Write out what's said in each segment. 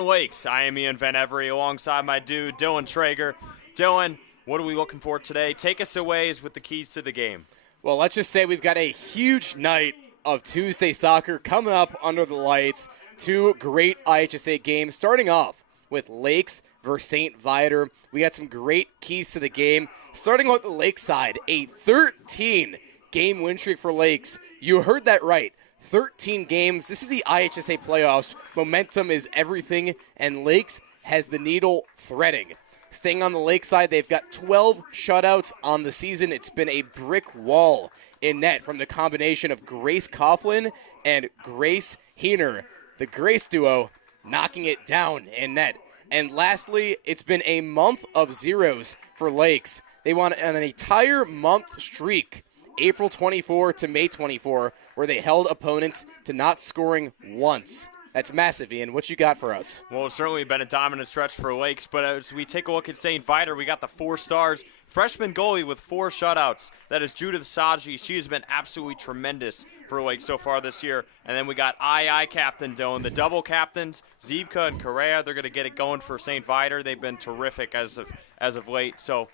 Lakes. I am Ian Van Every alongside my dude, Dylan Traeger. Dylan, what are we looking for today? Take us away with the keys to the game. Well, let's just say we've got a huge night of Tuesday soccer coming up under the lights. Two great IHSA games, starting off with Lakes versus St. Viator. We got some great keys to the game. Starting with the Lakes side, a 13-game win streak for Lakes. You heard that right. 13 games. This is the IHSA playoffs. Momentum is everything, and Lakes has the needle threading. Staying on the Lake side, they've got 12 shutouts on the season. It's been a brick wall in net from the combination of Grace Coughlin and Grace Heener. The Grace duo knocking it down in net. And lastly, it's been a month of zeros for Lakes. They won an entire month streak, April 24 to May 24, where they held opponents to not scoring once. That's massive, Ian. What you got for us? Well, it's certainly been a dominant stretch for Lakes, but as we take a look at St. Viator, we got the 4 stars. Freshman goalie with 4 shutouts. That is Judith Saji. She has been absolutely tremendous for Lakes so far this year. And then we got II captain Dylan. The double captains, Zibka and Correa, they're going to get it going for St. Viator. They've been terrific as of late. So,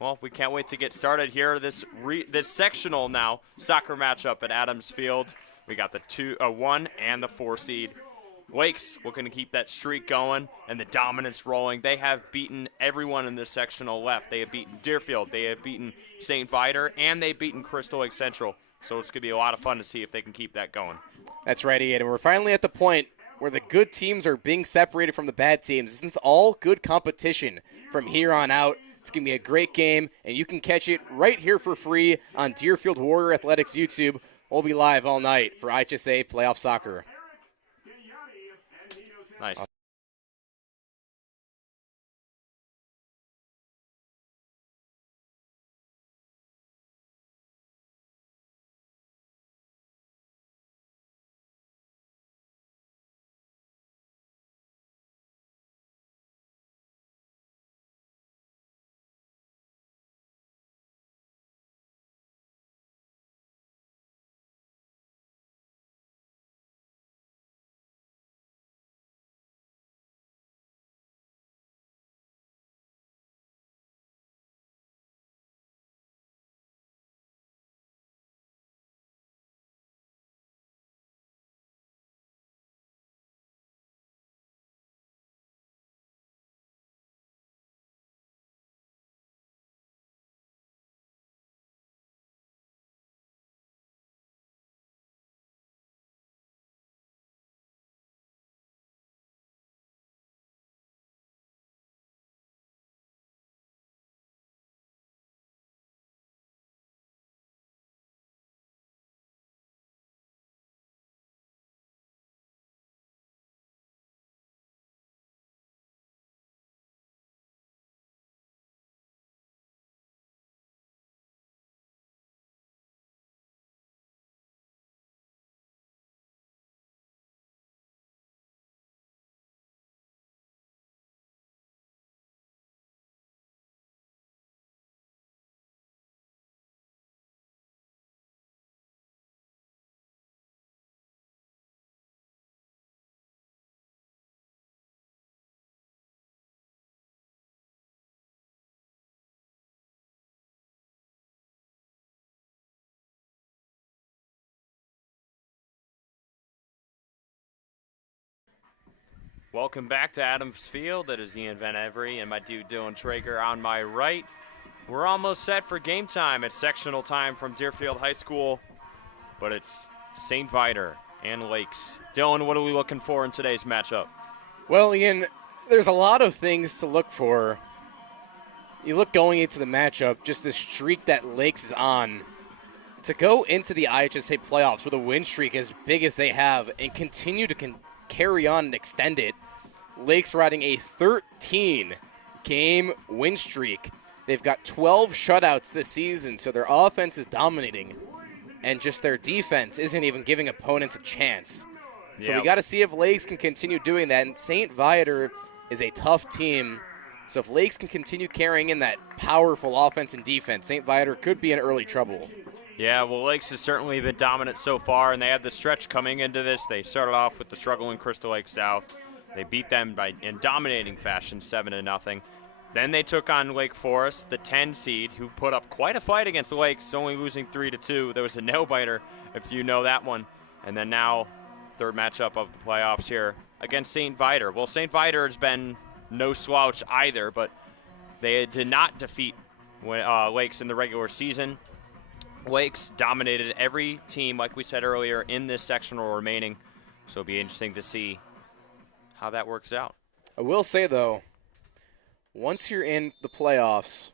well, we can't wait to get started here. This sectional now soccer matchup at Adams Field. We got the 1 and the 4 seed. Lakes looking to keep that streak going and the dominance rolling. They have beaten everyone in this sectional left. They have beaten Deerfield. They have beaten St. Viator, and they've beaten Crystal Lake Central. So it's going to be a lot of fun to see if they can keep that going. That's right, Ian. And we're finally at the point where the good teams are being separated from the bad teams. This is all good competition from here on out. It's going to be a great game, and you can catch it right here for free on Deerfield Warrior Athletics YouTube. We'll be live all night for IHSA Playoff Soccer. Nice. Welcome back to Adams Field. That is Ian Van Every and my dude Dylan Traeger on my right. We're almost set for game time. It's sectional time from Deerfield High School, but it's St. Viator and Lakes. Dylan, what are we looking for in today's matchup? Well, Ian, there's a lot of things to look for. You look going into the matchup, just the streak that Lakes is on. To go into the IHSA playoffs with a win streak as big as they have and continue to carry on and extend it, Lakes riding a 13-game win streak. They've got 12 shutouts this season, so their offense is dominating. And just their defense isn't even giving opponents a chance. So we got to see if Lakes can continue doing that. And St. Viator is a tough team. So if Lakes can continue carrying in that powerful offense and defense, St. Viator could be in early trouble. Yeah, well, Lakes has certainly been dominant so far, and they have the stretch coming into this. They started off with the struggling Crystal Lake South. They beat them in dominating fashion, 7-0. Then they took on Wake Forest, the 10 seed, who put up quite a fight against the Lakes, only losing 3-2. There was a nail-biter, if you know that one. And then now, third matchup of the playoffs here against St. Viator. Well, St. Viator has been no slouch either, but they did not defeat Lakes in the regular season. Lakes dominated every team, like we said earlier, in this sectional remaining. So it'll be interesting to see how that works out. I will say, though, once you're in the playoffs,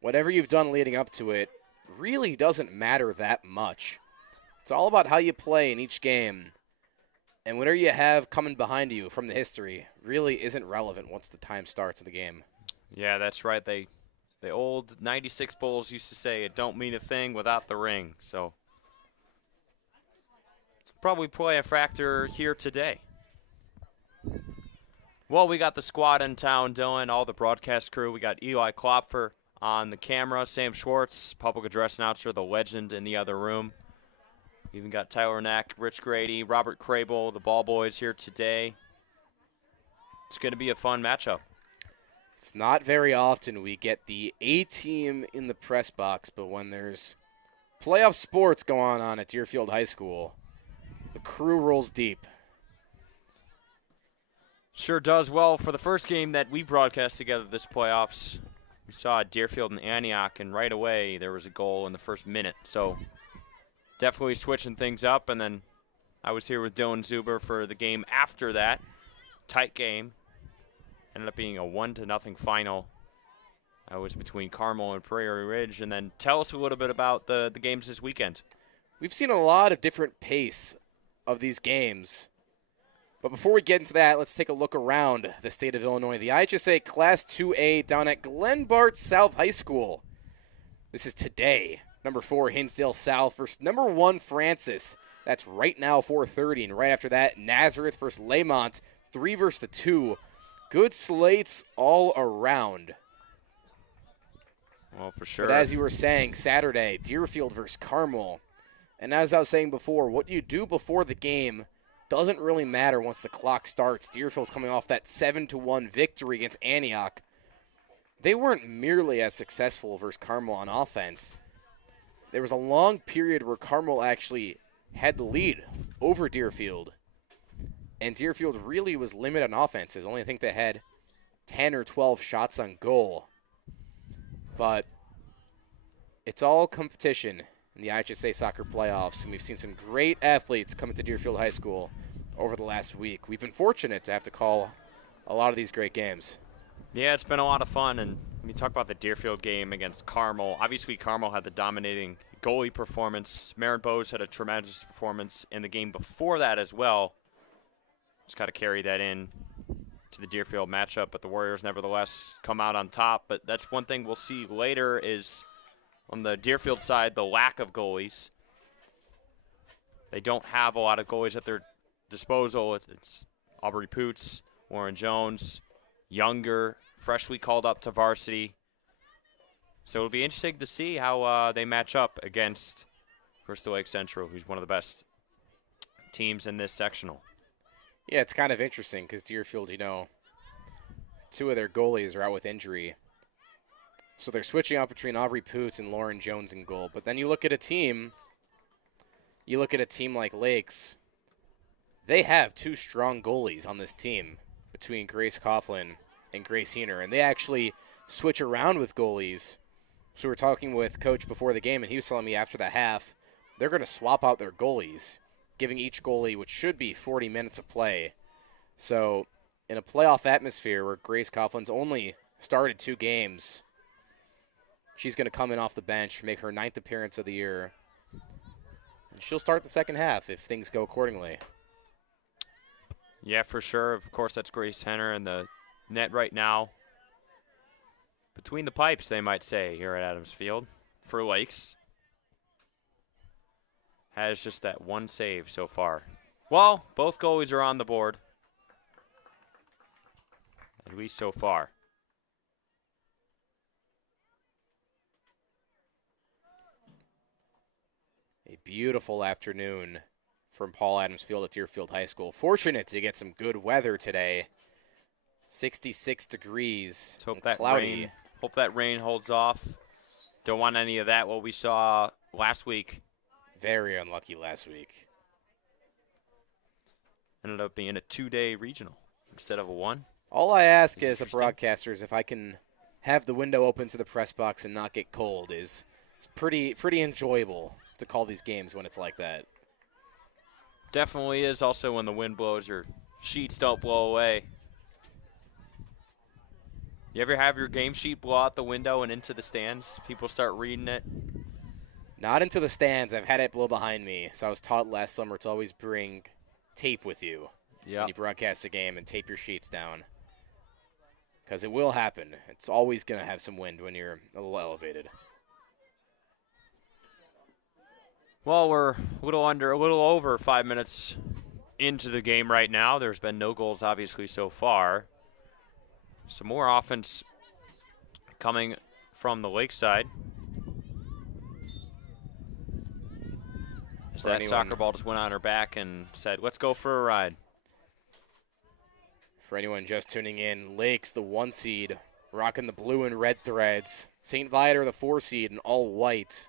whatever you've done leading up to it really doesn't matter that much. It's all about how you play in each game. And whatever you have coming behind you from the history really isn't relevant once the time starts in the game. Yeah, that's right. The old 96 Bulls used to say it don't mean a thing without the ring. So probably play a factor here today. Well, we got the squad in town, Dylan, all the broadcast crew. We got Eli Klopfer on the camera, Sam Schwartz, public address announcer, the legend in the other room. Even got Tyler Knack, Rich Grady, Robert Crable, the ball boys here today. It's going to be a fun matchup. It's not very often we get the A team in the press box, but when there's playoff sports going on at Deerfield High School, the crew rolls deep. Sure does. Well, for the first game that we broadcast together this playoffs, we saw Deerfield and Antioch, and right away there was a goal in the first minute. So definitely switching things up. And then I was here with Dylan Zuber for the game after that. Tight game. Ended up being a 1-0 final. That was between Carmel and Prairie Ridge. And then tell us a little bit about the games this weekend. We've seen a lot of different pace of these games. But before we get into that, let's take a look around the state of Illinois. The IHSA Class 2A down at Glen Bart South High School. This is today. Number 4, Hinsdale South versus number 1, Francis. That's right now 4:30. And right after that, Nazareth versus Lamont, 3 versus 2. Good slates all around. Well, for sure. But as you were saying, Saturday, Deerfield versus Carmel. And as I was saying before, what you do before the game doesn't really matter once the clock starts. Deerfield's coming off that 7-1 victory against Antioch. They weren't merely as successful versus Carmel on offense. There was a long period where Carmel actually had the lead over Deerfield. And Deerfield really was limited on offenses. Only I think they had 10 or 12 shots on goal. But it's all competition in the IHSA soccer playoffs, and we've seen some great athletes coming to Deerfield High School over the last week. We've been fortunate to have to call a lot of these great games. Yeah, it's been a lot of fun, and when you talk about the Deerfield game against Carmel, obviously Carmel had the dominating goalie performance. Marin Bose had a tremendous performance in the game before that as well. Just got to carry that in to the Deerfield matchup, but the Warriors nevertheless come out on top. But that's one thing we'll see later is on the Deerfield side, the lack of goalies. They don't have a lot of goalies at their disposal. It's Aubrey Poots, Warren Jones, Younger, freshly called up to varsity. So it'll be interesting to see how they match up against Crystal Lake Central, who's one of the best teams in this sectional. Yeah, it's kind of interesting because Deerfield, 2 of their goalies are out with injury. So they're switching out between Aubrey Poots and Lauren Jones in goal. But then you look at a team like Lakes. They have 2 strong goalies on this team between Grace Coughlin and Grace Heener. And they actually switch around with goalies. So we were talking with Coach before the game, and he was telling me after the half, they're going to swap out their goalies, giving each goalie what should be 40 minutes of play. So in a playoff atmosphere where Grace Coughlin's only started 2 games, she's going to come in off the bench, make her 9th appearance of the year, and she'll start the second half if things go accordingly. Yeah, for sure. Of course, that's Grace Henner in the net right now. Between the pipes, they might say, here at Adams Field for Lakes. Has just that 1 save so far. Well, both goalies are on the board. At least so far. A beautiful afternoon from Paul Adams Field at Deerfield High School. Fortunate to get some good weather today. 66 degrees. Let's hope that cloudy. hope that rain holds off. Don't want any of that. What we saw last week. Very unlucky last week. Ended up being a 2-day regional instead of a 1. All I ask as a broadcaster is if I can have the window open to the press box and not get cold. It's pretty enjoyable to call these games when it's like that. Definitely is. Also when the wind blows, your sheets don't blow away. You ever have your game sheet blow out the window and into the stands? People start reading it. Not into the stands. I've had it blow behind me. So I was taught last summer to always bring tape with you when you broadcast a game and tape your sheets down. Because it will happen. It's always going to have some wind when you're a little elevated. Well, we're a little over 5 minutes into the game right now. There's been no goals, obviously, so far. Some more offense coming from the Lakeside. As that soccer ball just went on her back and said, let's go for a ride. For anyone just tuning in, Lakes, the 1 seed, rocking the blue and red threads. St. Viator, the 4 seed, in all white.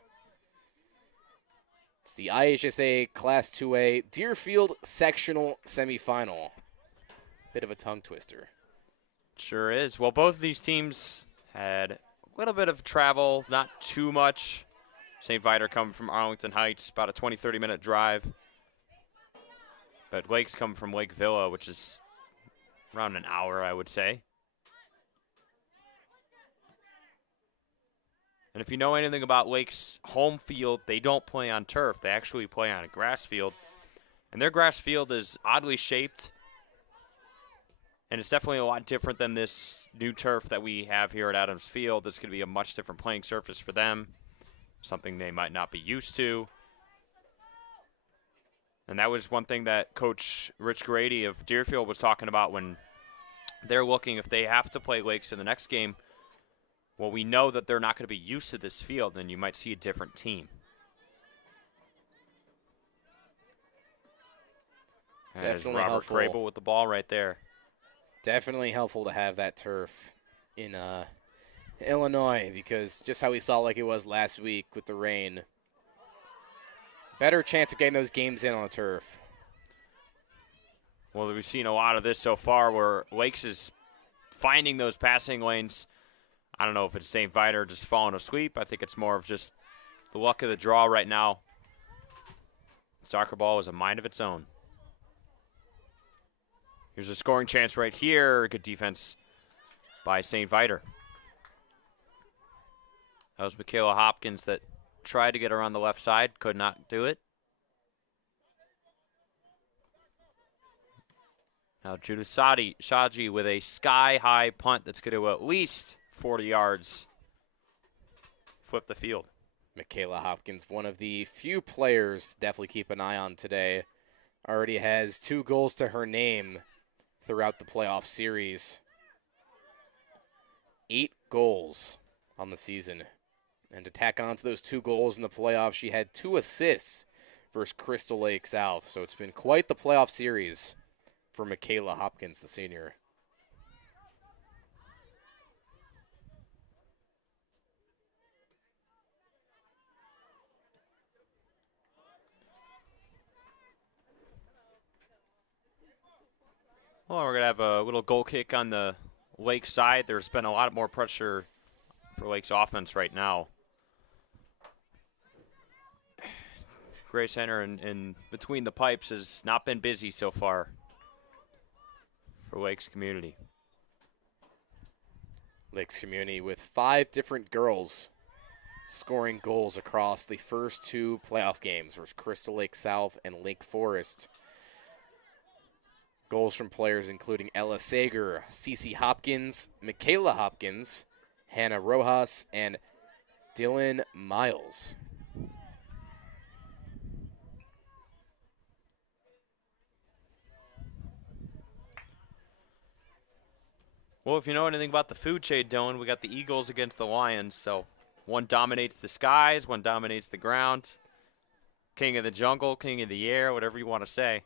It's the IHSA Class 2A Deerfield Sectional Semifinal. Bit of a tongue twister. Sure is. Well, both of these teams had a little bit of travel, not too much. St. Viator coming from Arlington Heights, about a 20-30 minute drive. But Lakes come from Lake Villa, which is around an hour, I would say. And if you know anything about Lake's home field, they don't play on turf. They actually play on a grass field. And their grass field is oddly shaped. And it's definitely a lot different than this new turf that we have here at Adams Field. It's going to be a much different playing surface for them, something they might not be used to. And that was one thing that Coach Rich Grady of Deerfield was talking about when they're looking if they have to play Lakes in the next game. Well, we know that they're not going to be used to this field, and you might see a different team. Definitely Robert helpful. Grable with the ball right there. Definitely helpful to have that turf in Illinois, because just how we saw like it was last week with the rain. Better chance of getting those games in on the turf. Well, we've seen a lot of this so far where Lakes is finding those passing lanes. I don't know if it's St. Viator just falling asleep. I think it's more of just the luck of the draw right now. Soccer ball is a mind of its own. Here's a scoring chance right here. Good defense by St. Viator. That was Michaela Hopkins that tried to get her on the left side. Could not do it. Now Judith Shaji with a sky-high punt that's going to at least 40 yards flip the field. Michaela Hopkins, one of the few players definitely keep an eye on today. Already has 2 goals to her name throughout the playoff series. 8 goals on the season. And to tack on to those 2 goals in the playoffs, she had 2 assists versus Crystal Lake South. So it's been quite the playoff series for Michaela Hopkins, the senior. Well, we're going to have a little goal kick on the Lake side. There's been a lot more pressure for Lake's offense right now. Grace Henner in between the pipes has not been busy so far for Lake's community. Lake's community with 5 different girls scoring goals across the first 2 playoff games versus Crystal Lake South and Lake Forest. Goals from players including Ella Sager, Cece Hopkins, Michaela Hopkins, Hannah Rojas, and Dylan Miles. Well, if you know anything about the food chain, Dylan, we got the Eagles against the Lions. So one dominates the skies, one dominates the ground. King of the jungle, king of the air, whatever you want to say.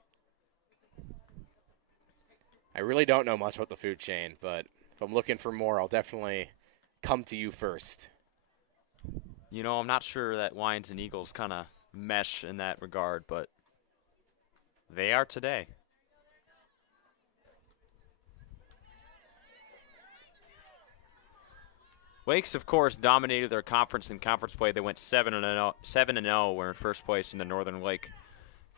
I really don't know much about the food chain, but if I'm looking for more, I'll definitely come to you first. You know, I'm not sure that Wines and Eagles kind of mesh in that regard, but they are today. Lakes, of course, dominated their conference in conference play. They went 7-0. We're in first place in the Northern Lake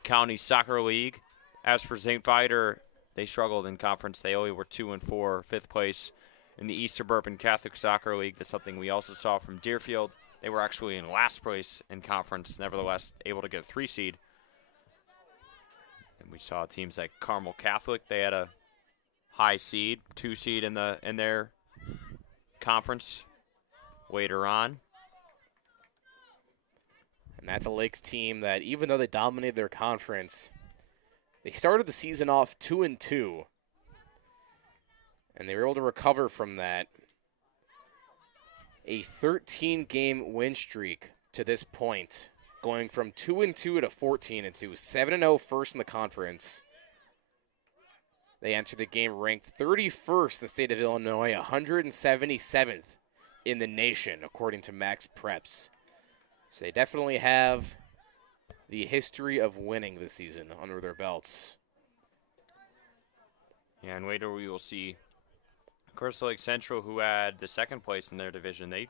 County Soccer League. As for St. Viator, they struggled in conference. They only were 2-4, fifth place in the East Suburban Catholic Soccer League. That's something we also saw from Deerfield. They were actually in last place in conference, nevertheless able to get a 3 seed. And we saw teams like Carmel Catholic. They had a high seed, 2 seed in their conference later on. And that's a Lakes team that, even though they dominated their conference, they started the season off 2-2. And they were able to recover from that. A 13-game win streak to this point, going from 2-2 to 14-2, 7-0 first in the conference. They entered the game ranked 31st in the state of Illinois, 177th in the nation, according to Max Preps. So they definitely have the history of winning this season under their belts. Yeah, and later we will see Crystal Lake Central, who had the second place in their division. They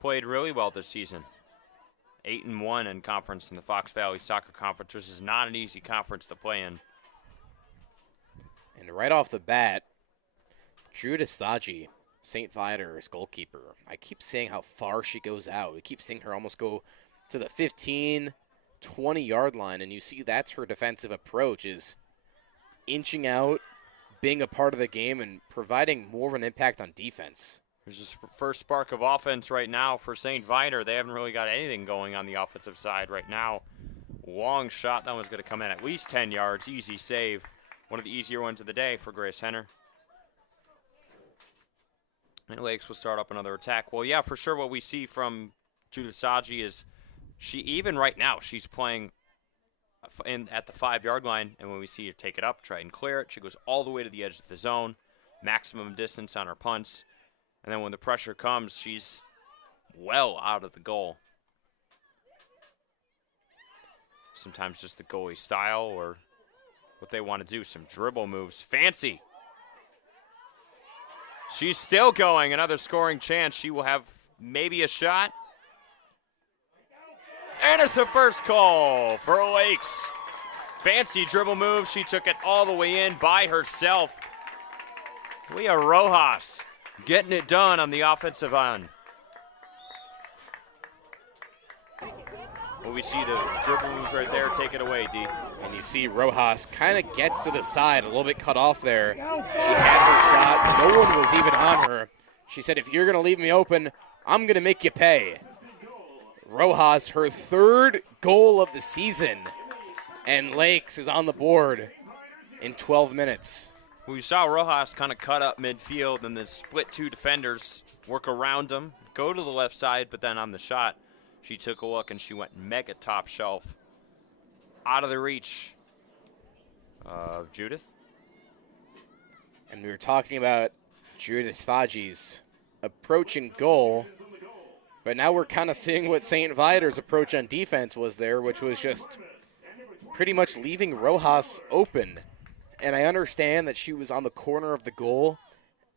played really well this season. 8-1 in conference in the Fox Valley Soccer Conference, which is not an easy conference to play in. And right off the bat, Judith Saji, St. Viator's goalkeeper. I keep saying how far she goes out. We keep seeing her almost go to the 15, 20-yard line, and you see that's her defensive approach, is inching out, being a part of the game, and providing more of an impact on defense. There's this first spark of offense right now for St. Viator. They haven't really got anything going on the offensive side right now. Long shot. That one's going to come in at least 10 yards. Easy save. One of the easier ones of the day for Grace Henner. And Lakes will start up another attack. Well, yeah, for sure what we see from Judith Saji is she, even right now, she's playing at the 5-yard line, and when we see her take it up, try and clear it, she goes all the way to the edge of the zone, maximum distance on her punts, and then when the pressure comes, she's well out of the goal. Sometimes just the goalie style or what they want to do, some dribble moves. Fancy. She's still going. Another scoring chance. She will have maybe a shot. And it's the first call for Lakes. Fancy dribble move. She took it all the way in by herself. Leah Rojas getting it done on the offensive end. Well, we see the dribble moves right there. Take it away, D. And you see Rojas kind of gets to the side, a little bit cut off there. She had her shot. No one was even on her. She said, if you're going to leave me open, I'm going to make you pay. Rojas, her third goal of the season. And Lakes is on the board in 12 minutes. We saw Rojas kind of cut up midfield and then split 2 defenders, work around them, go to the left side, but then on the shot, she took a look and she went mega top shelf. Out of the reach of Judith. And we were talking about Judith Staji's approach and goal, but now we're kind of seeing what St. Viator's approach on defense was there, which was just pretty much leaving Rojas open. And I understand that she was on the corner of the goal,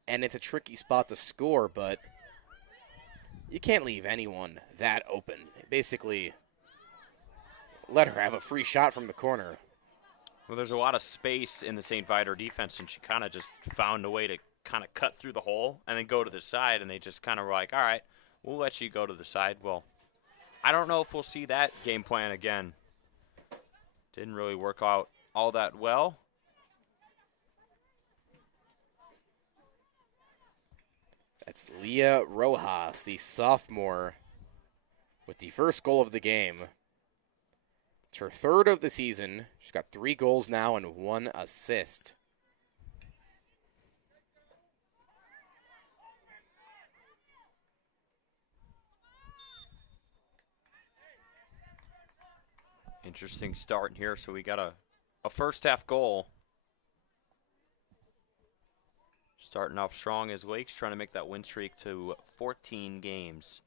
and it's a tricky spot to score, but you can't leave anyone that open. Basically, let her have a free shot from the corner. Well, there's a lot of space in the St. Viator defense, and she kind of just found a way to kind of cut through the hole and then go to the side, and they just kind of were like, all right, we'll let you go to the side. Well, I don't know if we'll see that game plan again. Didn't really work out all that well. That's Leah Rojas, the sophomore, with the first goal of the game. It's her third of the season. She's got 3 goals now and 1 assist. Interesting start here. So we got a first half goal. Starting off strong as Lake's trying to make that win streak to 14 games.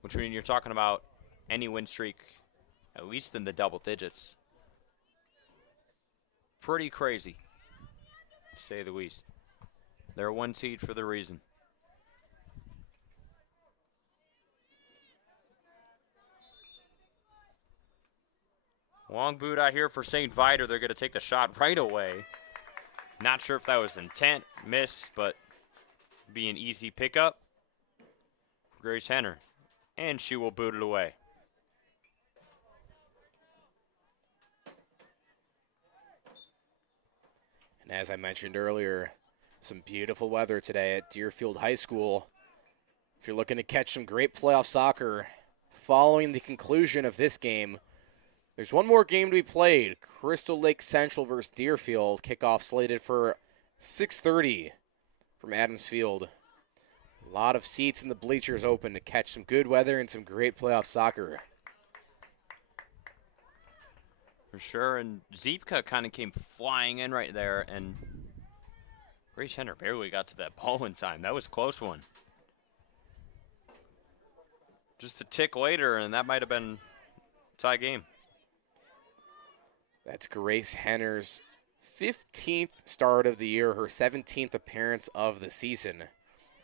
Which means you're talking about any win streak at least in the double digits. Pretty crazy, to say the least. They're one seed for the reason. Long boot out here for St. Viator. They're going to take the shot right away. Not sure if that was intent, miss, but be an easy pickup for Grace Henner. And she will boot it away. And as I mentioned earlier, some beautiful weather today at Deerfield High School. If you're looking to catch some great playoff soccer following the conclusion of this game, there's one more game to be played. Crystal Lake Central versus Deerfield. Kickoff slated for 6:30 from Adams Field. A lot of seats in the bleachers open to catch some good weather and some great playoff soccer. For sure, and Ziepka kind of came flying in right there, and Grace Henner barely got to that ball in time. That was a close one. Just a tick later, and that might have been a tie game. That's Grace Henner's 15th start of the year, her 17th appearance of the season.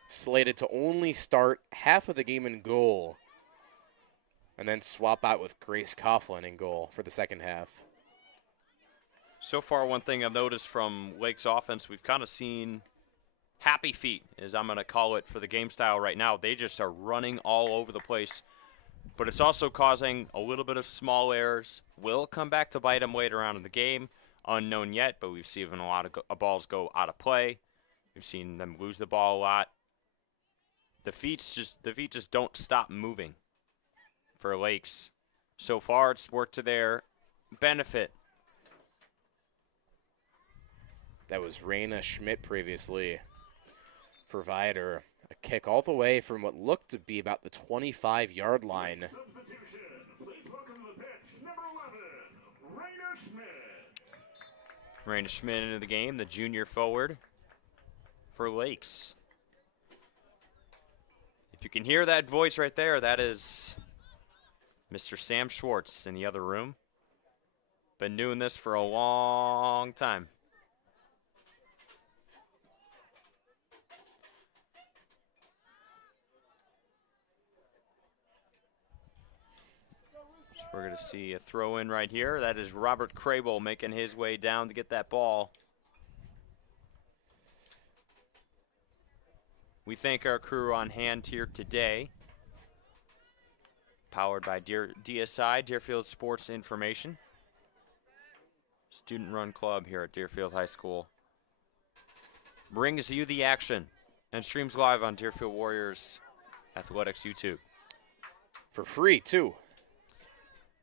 Slated to only start half of the game in goal, and then swap out with Grace Coughlin in goal for the second half. So far, one thing I've noticed from Lake's offense, we've kind of seen happy feet, as I'm going to call it for the game style right now. They just are running all over the place. But it's also causing a little bit of small errors. Will come back to bite them later on in the game. Unknown yet, but we've seen a lot of balls go out of play. We've seen them lose the ball a lot. The feet just don't stop moving for Lakes. So far, it's worked to their benefit. That was Raina Schmidt previously for Viator. A kick all the way from what looked to be about the 25-yard line. Raina Schmidt into the game, the junior forward for Lakes. If you can hear that voice right there, that is Mr. Sam Schwartz in the other room. Been doing this for a long time. So we're going to see a throw in right here. That is Robert Crable making his way down to get that ball. We thank our crew on hand here today. Powered by DSI, Deerfield Sports Information. Student-run club here at Deerfield High School. Brings you the action and streams live on Deerfield Warriors Athletics YouTube. For free, too.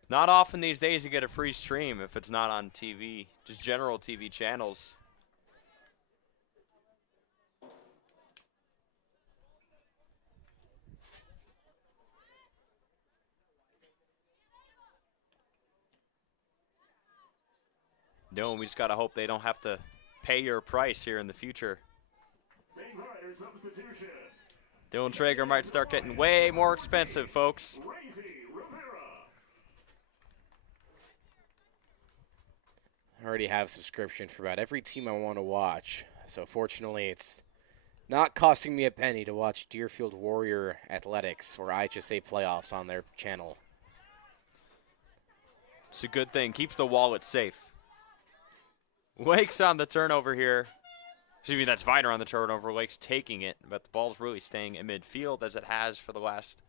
Not often these days you get a free stream if it's not on TV, just general TV channels. No, we just got to hope they don't have to pay your price here in the future. Dylan Traeger might start getting way more expensive, folks. I already have a subscription for about every team I want to watch. So fortunately, it's not costing me a penny to watch Deerfield Warrior Athletics or IHSA playoffs on their channel. It's a good thing. Keeps the wallet safe. Lake's on the turnover here. Excuse me, that's Viator on the turnover. Lake's taking it, but the ball's really staying in midfield as it has for the last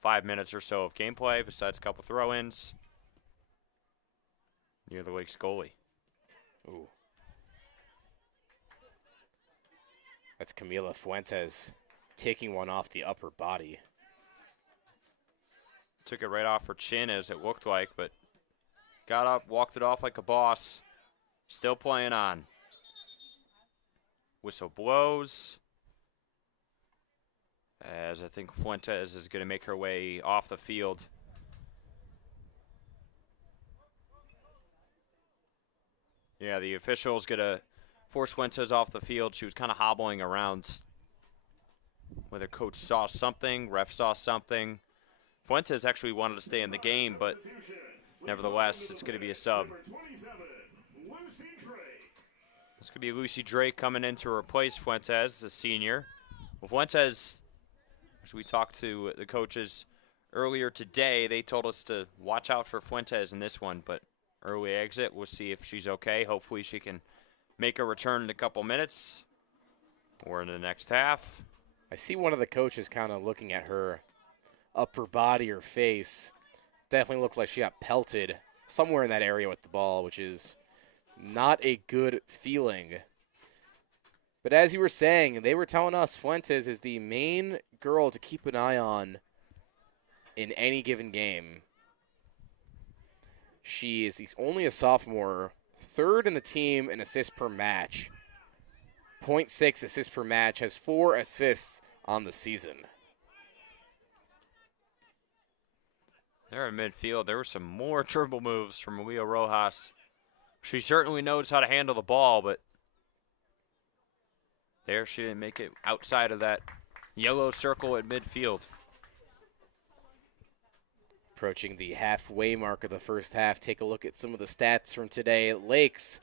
5 minutes or so of gameplay, besides a couple throw-ins near the Lake's goalie. Ooh. That's Camila Fuentes taking one off the upper body. Took it right off her chin as it looked like, but got up, walked it off like a boss. Still playing on. Whistle blows. As I think Fuentes is going to make her way off the field. Yeah, the official's going to force Fuentes off the field. She was kind of hobbling around. Whether coach saw something, ref saw something. Fuentes actually wanted to stay in the game, but nevertheless, it's going to be a sub. It's going to be Lucy Drake coming in to replace Fuentes, a senior. Well, Fuentes, as we talked to the coaches earlier today, they told us to watch out for Fuentes in this one, but early exit, we'll see if she's okay. Hopefully she can make a return in a couple minutes or in the next half. I see one of the coaches kind of looking at her upper body or face. Definitely looks like she got pelted somewhere in that area with the ball, which is not a good feeling. But as you were saying, they were telling us Fuentes is the main girl to keep an eye on in any given game. She's only a sophomore, third in the team in assists per match. 0.6 assists per match, has 4 assists on the season. There in midfield, there were some more dribble moves from Leo Rojas. She certainly knows how to handle the ball, but there she didn't make it outside of that yellow circle at midfield. Approaching the halfway mark of the first half, take a look at some of the stats from today. Lakes,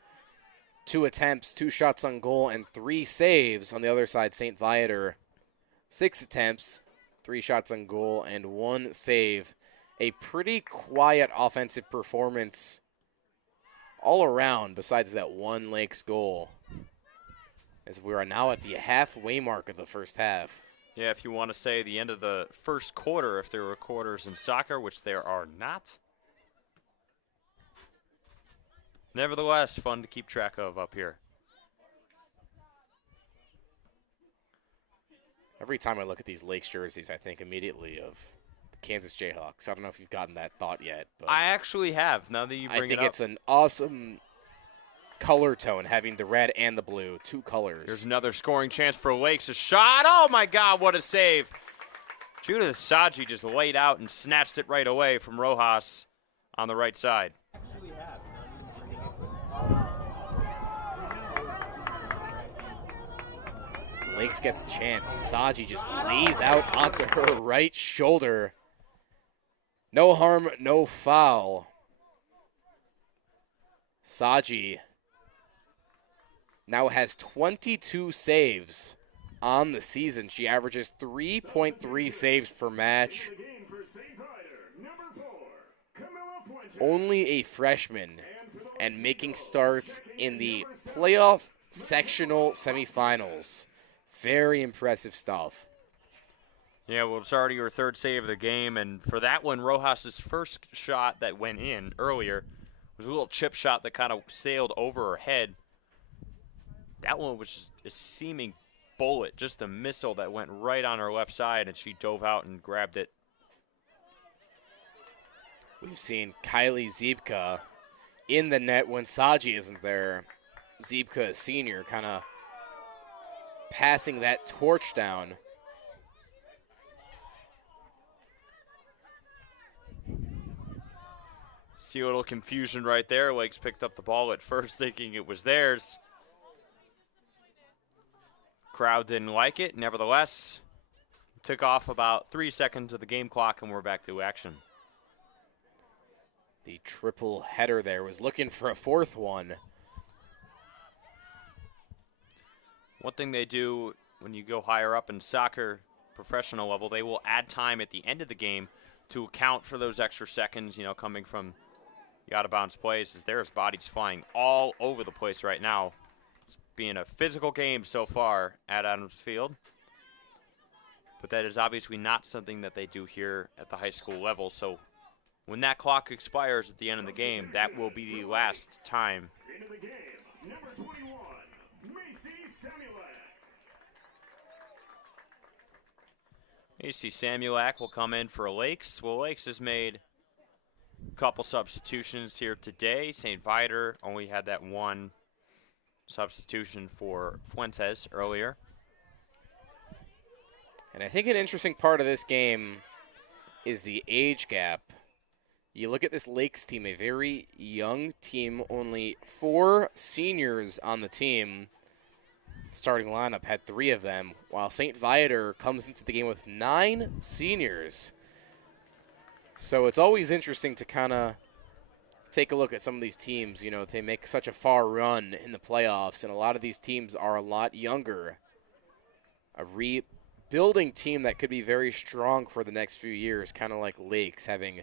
2 attempts, 2 shots on goal, and 3 saves. On the other side, St. Viator, 6 attempts, 3 shots on goal, and 1 save. A pretty quiet offensive performance all around besides that one Lakes goal, as we are now at the halfway mark of the first half. Yeah, if you want to say the end of the first quarter, if there were quarters in soccer, which there are not. Nevertheless, fun to keep track of up here. Every time I look at these Lakes jerseys, I think immediately of the Kansas Jayhawks. I don't know if you've gotten that thought yet. But I actually have, now that you bring it up. I think it's an awesome color tone, having the red and the blue, 2 colors. There's another scoring chance for Lakes. A shot. Oh, my God, what a save. Judith Saji just laid out and snatched it right away from Rojas on the right side. Lakes gets a chance, and Saji just lays out onto her right shoulder. No harm, no foul. Saji now has 22 saves on the season. She averages 3.3 saves per match. Only a freshman and making starts in the playoff sectional semifinals. Very impressive stuff. Yeah, well, it's already her 3rd save of the game, and for that one, Rojas's first shot that went in earlier was a little chip shot that kind of sailed over her head. That one was a seeming bullet, just a missile that went right on her left side, and she dove out and grabbed it. We've seen Kylie Ziebka in the net when Saji isn't there. Ziebka, a senior, kind of passing that torch down. See a little confusion right there. Lakes picked up the ball at first thinking it was theirs. Crowd didn't like it. Nevertheless, took off about 3 seconds of the game clock and we're back to action. The triple header there was looking for a 4th one. One thing they do when you go higher up in soccer professional level, they will add time at the end of the game to account for those extra seconds, you know, coming from the out-of-bounds plays, as there's bodies flying all over the place right now. It's being a physical game so far at Adams Field. But that is obviously not something that they do here at the high school level. So when that clock expires at the end of the game, that will be the last time. Into the game, number 21, Macy Samulak. AC Samulak will come in for Lakes. Well, Lakes has made a couple substitutions here today. St. Viator only had that one substitution for Fuentes earlier. And I think an interesting part of this game is the age gap. You look at this Lakes team, a very young team, only 4 seniors on the team. Starting lineup had 3 of them, while St. Viator comes into the game with 9 seniors. So it's always interesting to kind of take a look at some of these teams. You know, they make such a far run in the playoffs, and a lot of these teams are a lot younger. A rebuilding team that could be very strong for the next few years, kind of like Lakes having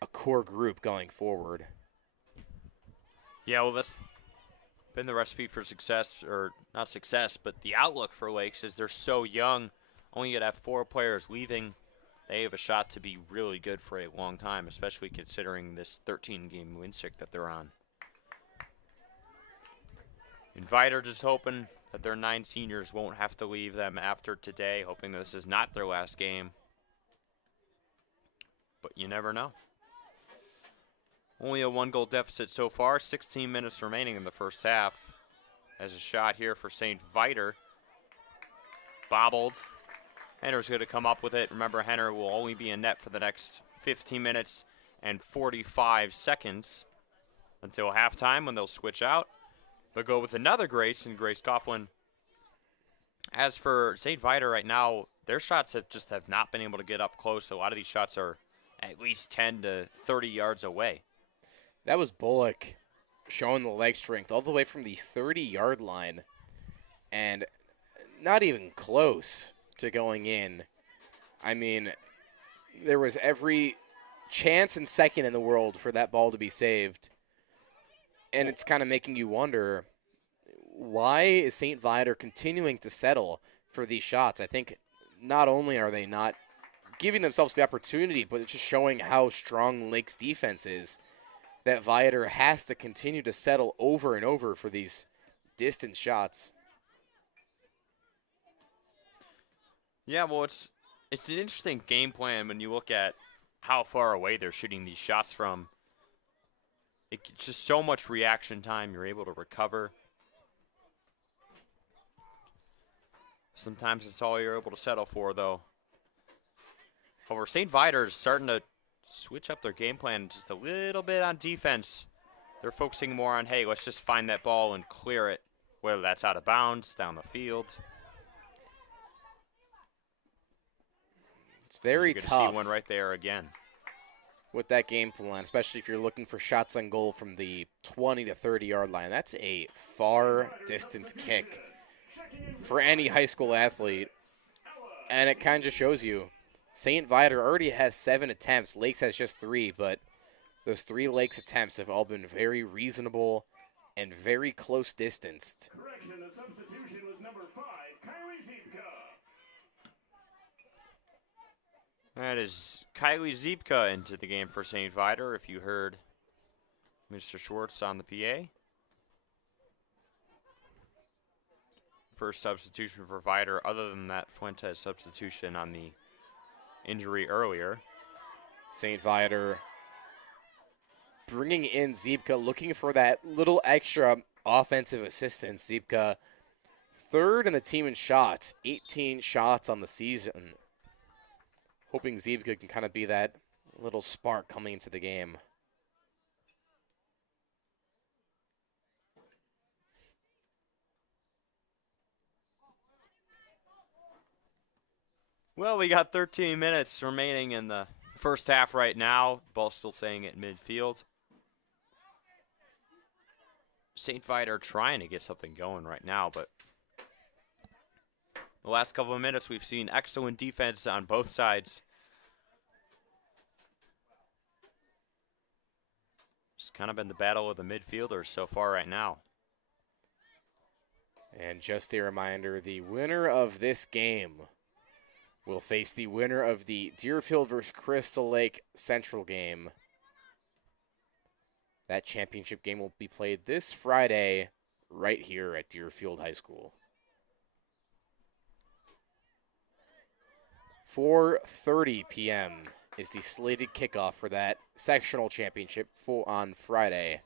a core group going forward. Yeah, well, that's been the recipe for success, or not success, but the outlook for Lakes is they're so young. Only going to have 4 players leaving. They have a shot to be really good for a long time, especially considering this 13-game win streak that they're on. Inviter just hoping that their 9 seniors won't have to leave them after today, hoping this is not their last game. But you never know. Only a 1-goal deficit so far, 16 minutes remaining in the first half. As a shot here for St. Viator. Bobbled. Henner's going to come up with it. Remember, Henner will only be in net for the next 15 minutes and 45 seconds until halftime when they'll switch out. They'll go with another Grace and Grace Coughlin. As for St. Viator right now, their shots have not been able to get up close. A lot of these shots are at least 10 to 30 yards away. That was Bullock showing the leg strength all the way from the 30-yard line, and not even close to going in. I mean, there was every chance and second in the world for that ball to be saved, and it's kind of making you wonder, why is St. Viator continuing to settle for these shots? I think not only are they not giving themselves the opportunity, but it's just showing how strong Lake's defense is, that Viator has to continue to settle over and over for these distance shots. Yeah, well, it's an interesting game plan when you look at how far away they're shooting these shots from. It's just so much reaction time. You're able to recover. Sometimes it's all you're able to settle for, though. However, St. Viator is starting to switch up their game plan just a little bit on defense. They're focusing more on, hey, let's just find that ball and clear it, whether that's out of bounds, down the field. It's very tough. tough See one right there again with that game plan, especially if you're looking for shots on goal from the 20 to 30-yard line. That's a far distance kick for any high school athlete, and it kind of just shows you St. Viator already has 7 attempts. Lakes has just 3, but those 3 Lakes attempts have all been very reasonable and very close distanced. Correction, the substitution was number 5, Kylie Ziepka. That is Kylie Ziepka into the game for St. Viator, if you heard Mr. Schwartz on the PA. First substitution for Viator, other than that Fuentes substitution on the injury earlier. St. Viator bringing in Ziepka, looking for that little extra offensive assistance. Ziepka, 3rd in the team in shots, 18 shots on the season. Hoping Ziepka can kind of be that little spark coming into the game. Well, we got 13 minutes remaining in the first half right now. Ball still staying at midfield. St. Viator trying to get something going right now, but the last couple of minutes we've seen excellent defense on both sides. It's kind of been the battle of the midfielders so far right now. And just a reminder, the winner of this game will face the winner of the Deerfield versus Crystal Lake Central game. That championship game will be played this Friday right here at Deerfield High School. 4:30 p.m. is the slated kickoff for that sectional championship on Friday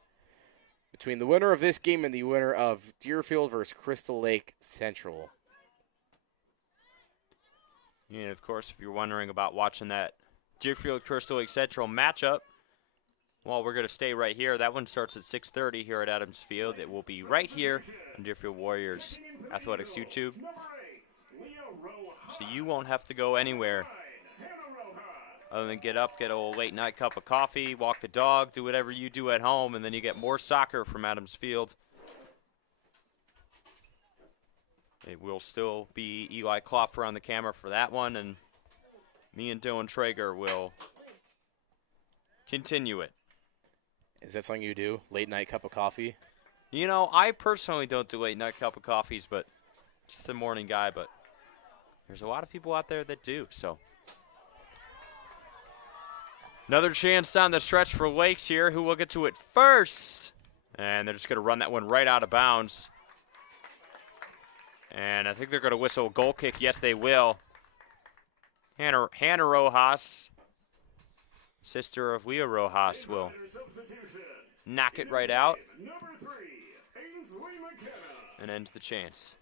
between the winner of this game and the winner of Deerfield versus Crystal Lake Central. Yeah, of course, if you're wondering about watching that Deerfield Crystal Lake Central matchup, Well, we're going to stay right here. That one starts at 6:30 here at Adams Field. It will be right here on Deerfield Warriors Athletics YouTube. So you won't have to go anywhere other than get up, get a late night cup of coffee, walk the dog, do whatever you do at home, and then you get more soccer from Adams Field. It will still be Eli Klopfer on the camera for that one, and me and Dylan Traeger will continue it. Is that something you do? Late night cup of coffee? You know, I personally don't do late night cup of coffees, but just a morning guy, but there's a lot of people out there that do, so. Another chance down the stretch for Lakes here. Who will get to it first? And they're just going to run that one right out of bounds. And I think they're going to whistle a goal kick. Yes, they will. Hannah Rojas, sister of Leah Rojas, will knock it right out and ends the chance.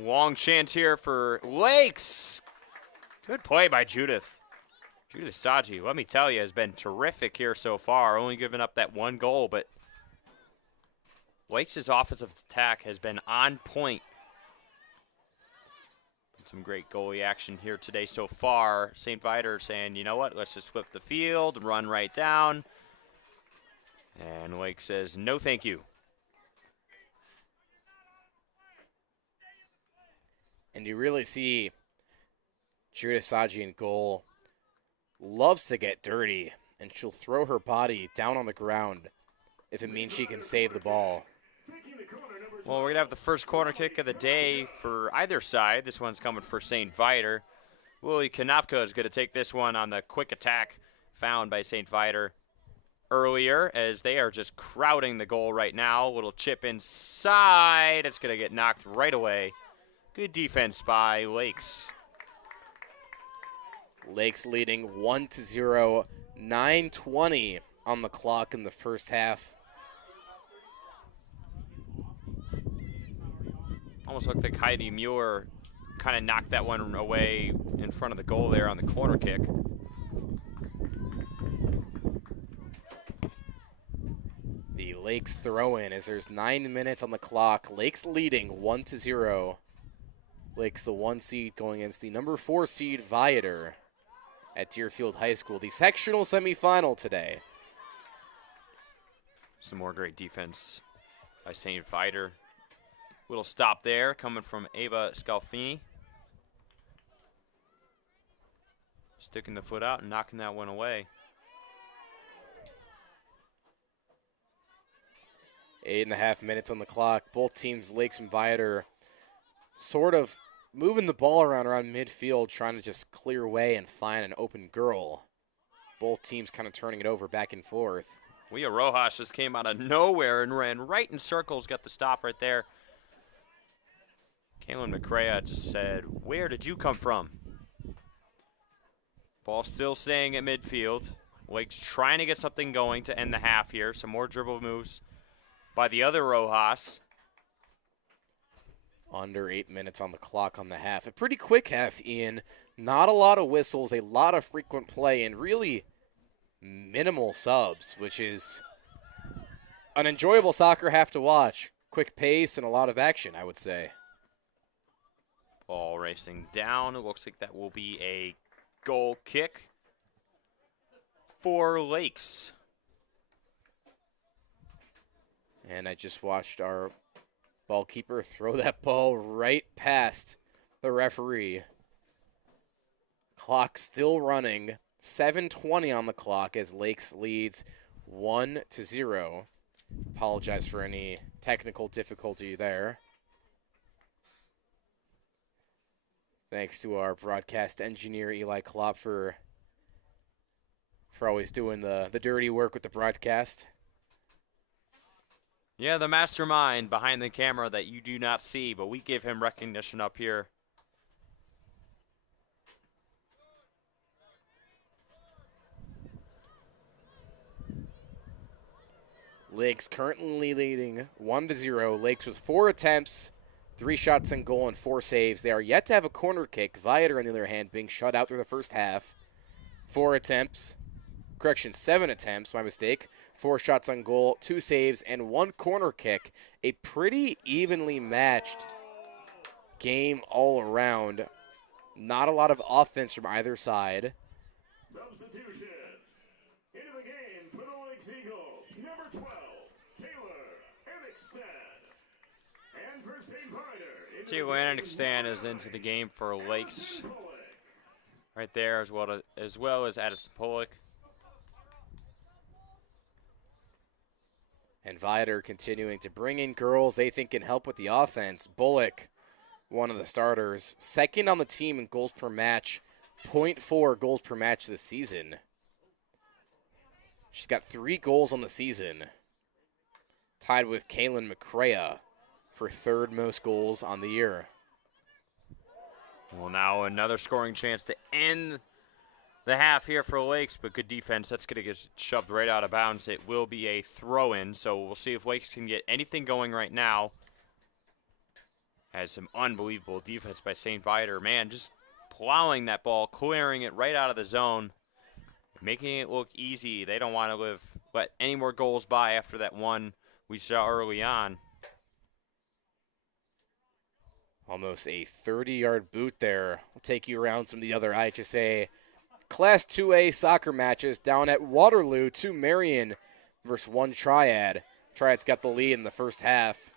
Long chance here for Lakes. Good play by Judith. Judith Saji, let me tell you, has been terrific here so far. Only giving up that one goal, but Lakes' offensive attack has been on point. Some great goalie action here today so far. St. Viator saying, you know what, let's just flip the field, run right down. And Lake says, no thank you. And you really see Judith Saji in goal. Loves to get dirty, and she'll throw her body down on the ground if it means she can save the ball. Well, we're going to have the first corner kick of the day for either side. This one's coming for St. Viator. Willie Konopka is going to take this one on the quick attack found by St. Viator earlier, as they are just crowding the goal right now. Little chip inside. It's going to get knocked right away. Good defense by Lakes. Lakes leading 1-0, 9:20 on the clock in the first half. Almost looked like Heidi Muir kind of knocked that one away in front of the goal there on the corner kick. The Lakes throw in as there's 9 minutes on the clock. Lakes leading 1-0. Lakes the 1 seed going against the number 4 seed Viator at Deerfield High School. The sectional semifinal today. Some more great defense by St. Viator. Little stop there coming from Ava Scalfini. Sticking the foot out and knocking that one away. 8.5 minutes on the clock. Both teams, Lakes and Viator, sort of moving the ball around midfield, trying to just clear away and find an open girl. Both teams kind of turning it over back and forth. Leah Rojas just came out of nowhere and ran right in circles, got the stop right there. Kaylin McCrea just said, where did you come from? Ball still staying at midfield. Lakes trying to get something going to end the half here. Some more dribble moves by the other Rojas. Under 8 minutes on the clock on the half. A pretty quick half, Ian. Not a lot of whistles, a lot of frequent play, and really minimal subs, which is an enjoyable soccer half to watch. Quick pace and a lot of action, I would say. Ball racing down. It looks like that will be a goal kick for Lakes. And I just watched our ball keeper throw that ball right past the referee. Clock still running. 7:20 on the clock as Lakes leads 1-0. Apologize for any technical difficulty there. Thanks to our broadcast engineer, Eli Klopfer, for always doing the dirty work with the broadcast. Yeah, the mastermind behind the camera that you do not see, but we give him recognition up here. Lakes currently leading 1-0. Lakes with 4 attempts, 3 shots on goal, and 4 saves. They are yet to have a corner kick. Viator, on the other hand, being shut out through the first half. 4 attempts. Correction, 7 attempts, my mistake. 4 shots on goal, 2 saves, and 1 corner kick. A pretty evenly matched game all around. Not a lot of offense from either side. Substitutions. Into the game for the Lakes Eagles, number 12, Taylor Enickstead. And for St. Vider, Taylor Enickstead is into the game for Lakes right there, as well as Addison Pollock. And Viator continuing to bring in girls they think can help with the offense. Bullock, one of the starters, second on the team in goals per match, 0.4 goals per match this season. She's got 3 goals on the season, tied with Kaylin McCrea for 3rd most goals on the year. Well, now another scoring chance to end the half here for Lakes, but good defense. That's going to get shoved right out of bounds. It will be a throw-in, so we'll see if Lakes can get anything going right now. Has some unbelievable defense by St. Viator. Man, just plowing that ball, clearing it right out of the zone, making it look easy. They don't want to let any more goals by after that one we saw early on. Almost a 30-yard boot there. We'll take you around some of the other IHSA Class 2A soccer matches down at Waterloo. 2 Marion versus 1 Triad. Triad's got the lead in the first half.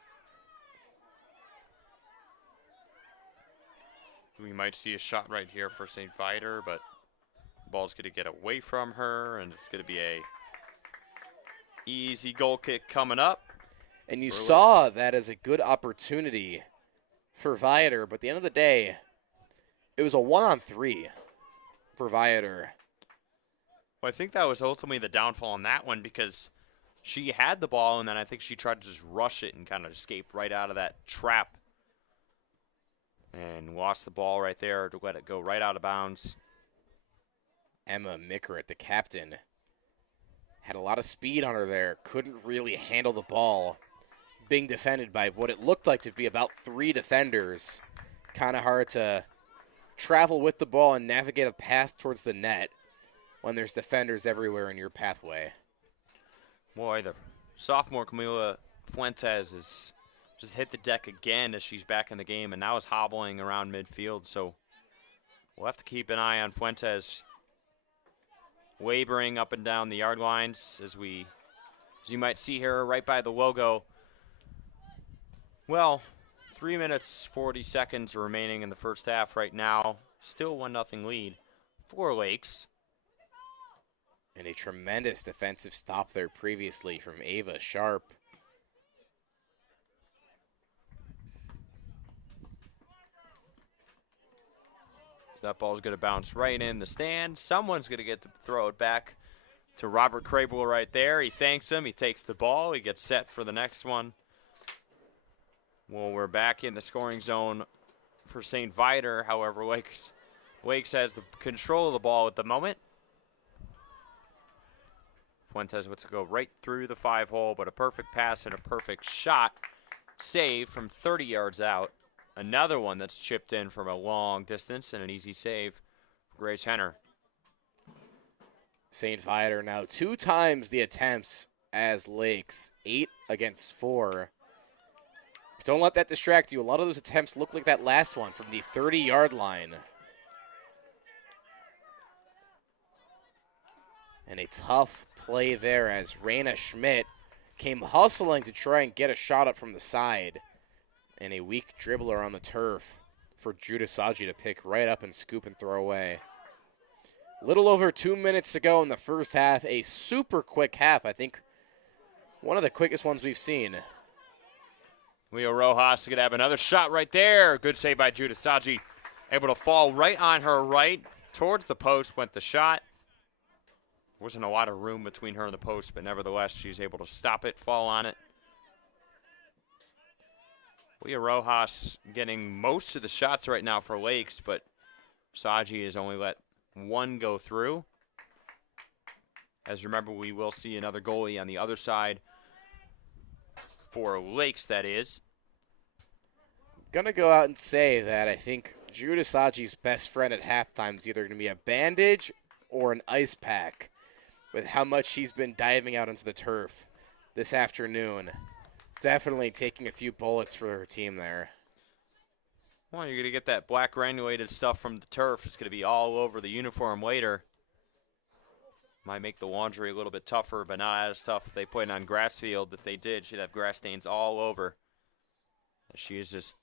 We might see a shot right here for St. Viator, but the ball's going to get away from her, and it's going to be a easy goal kick coming up. And you saw that as a good opportunity for Viator, but at the end of the day, it was a 1-on-3 for Viator. Well, I think that was ultimately the downfall on that one because she had the ball, and then I think she tried to just rush it and kind of escape right out of that trap and lost the ball right there to let it go right out of bounds. Emma Mickert, the captain, had a lot of speed on her there. Couldn't really handle the ball. Being defended by what it looked like to be about 3 defenders. Kind of hard to travel with the ball and navigate a path towards the net when there's defenders everywhere in your pathway. Boy, the sophomore Camila Fuentes has just hit the deck again as she's back in the game and now is hobbling around midfield. So we'll have to keep an eye on Fuentes wavering up and down the yard lines as you might see here right by the logo. Well, 3 minutes, 40 seconds remaining in the first half right now. Still 1-0 lead for Lakes. And a tremendous defensive stop there previously from Ava Sharp. That ball's going to bounce right in the stand. Someone's going to get to throw it back to Robert Crable right there. He thanks him. He takes the ball. He gets set for the next one. Well, we're back in the scoring zone for St. Viator. However, Lakes has the control of the ball at the moment. Fuentes wants to go right through the 5-hole, but a perfect pass and a perfect shot. Save from 30 yards out. Another one that's chipped in from a long distance and an easy save for Grace Henner. St. Viator now 2 times the attempts as Lakes, 8 against 4. Don't let that distract you. A lot of those attempts look like that last one from the 30-yard line. And a tough play there as Raina Schmidt came hustling to try and get a shot up from the side. And a weak dribbler on the turf for Judah Saji to pick right up and scoop and throw away. Little over 2 minutes to go in the first half. A super quick half. I think one of the quickest ones we've seen. Leo Rojas is going to have another shot right there. Good save by Judah Saji. Able to fall right on her right. Towards the post went the shot. Wasn't a lot of room between her and the post, but nevertheless, she's able to stop it, fall on it, Leah Rojas getting most of the shots right now for Lakes, but Saji has only let one go through. As remember, we will see another goalie on the other side for Lakes, that is. Gonna go out and say that I think Judah Saji's best friend at halftime is either gonna be a bandage or an ice pack, with how much she's been diving out into the turf this afternoon. Definitely taking a few bullets for her team there. Well, you're going to get that black granulated stuff from the turf. It's going to be all over the uniform later. Might make the laundry a little bit tougher, but not as tough they put it on grass field. If they did, she'd have grass stains all over. She is just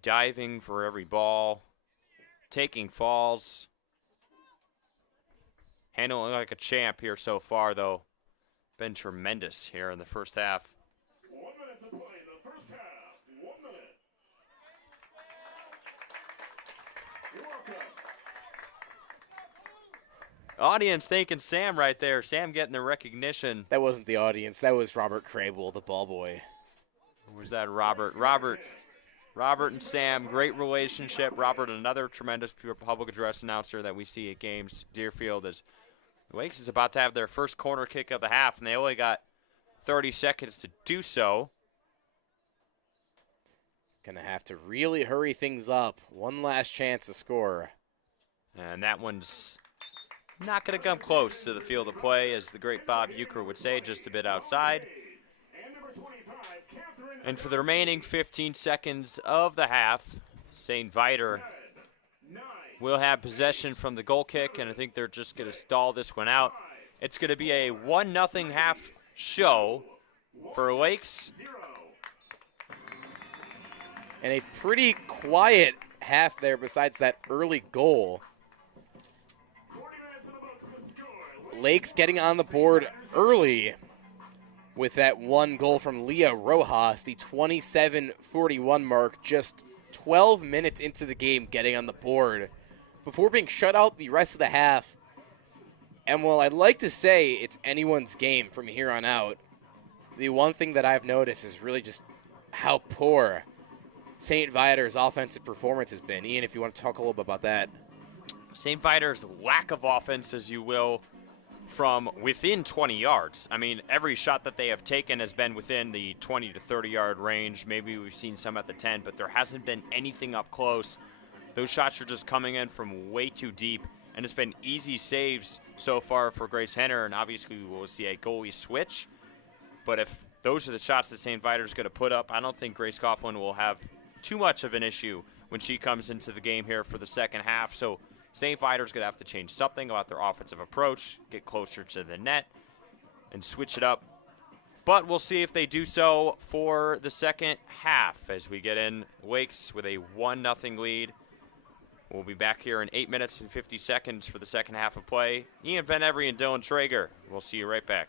diving for every ball, taking falls, handling like a champ here so far, though. Been tremendous here in the first half. 1 minute to play in the first half. 1 minute. You're welcome. Audience thanking Sam right there. Sam getting the recognition. That wasn't the audience. That was Robert Crable, the ball boy. Or was that Robert? Robert and Sam, great relationship. Robert, another tremendous public address announcer that we see at games. Deerfield as Lakes is about to have their first corner kick of the half, and they only got 30 seconds to do so. Gonna have to really hurry things up. One last chance to score. And that one's not going to come close to the field of play, as the great Bob Euchre would say, just a bit outside. And number 25, Catherine. And for the remaining 15 seconds of the half, St. Viator 9. will have possession from the goal kick, and I think they're just going to stall this one out. It's going to be a 1-0 half show for Lakes. 0. And a pretty quiet half there besides that early goal. 40 minutes in the books to score. Lakes getting on the board early with that one goal from Leah Rojas, the 27:41 mark, just 12 minutes into the game getting on the board before being shut out the rest of the half. And while I'd like to say it's anyone's game from here on out, the one thing that I've noticed is really just how poor St. Viator's offensive performance has been. Ian, if you want to talk a little bit about that. St. Viator's lack of offense, as you will, from within 20 yards. I mean, every shot that they have taken has been within the 20 to 30-yard range. Maybe we've seen some at the 10, but there hasn't been anything up close. Those shots are just coming in from way too deep, and it's been easy saves so far for Grace Henner, and obviously we will see a goalie switch. But if those are the shots that St. Viator's going to put up, I don't think Grace Coughlin will have too much of an issue when she comes into the game here for the second half. So St. Viator's going to have to change something about their offensive approach, get closer to the net, and switch it up. But we'll see if they do so for the second half as we get in Lakes with a 1-0 lead. We'll be back here in 8 minutes and 50 seconds for the second half of play. Ian Van Every and Dylan Traeger. We'll see you right back.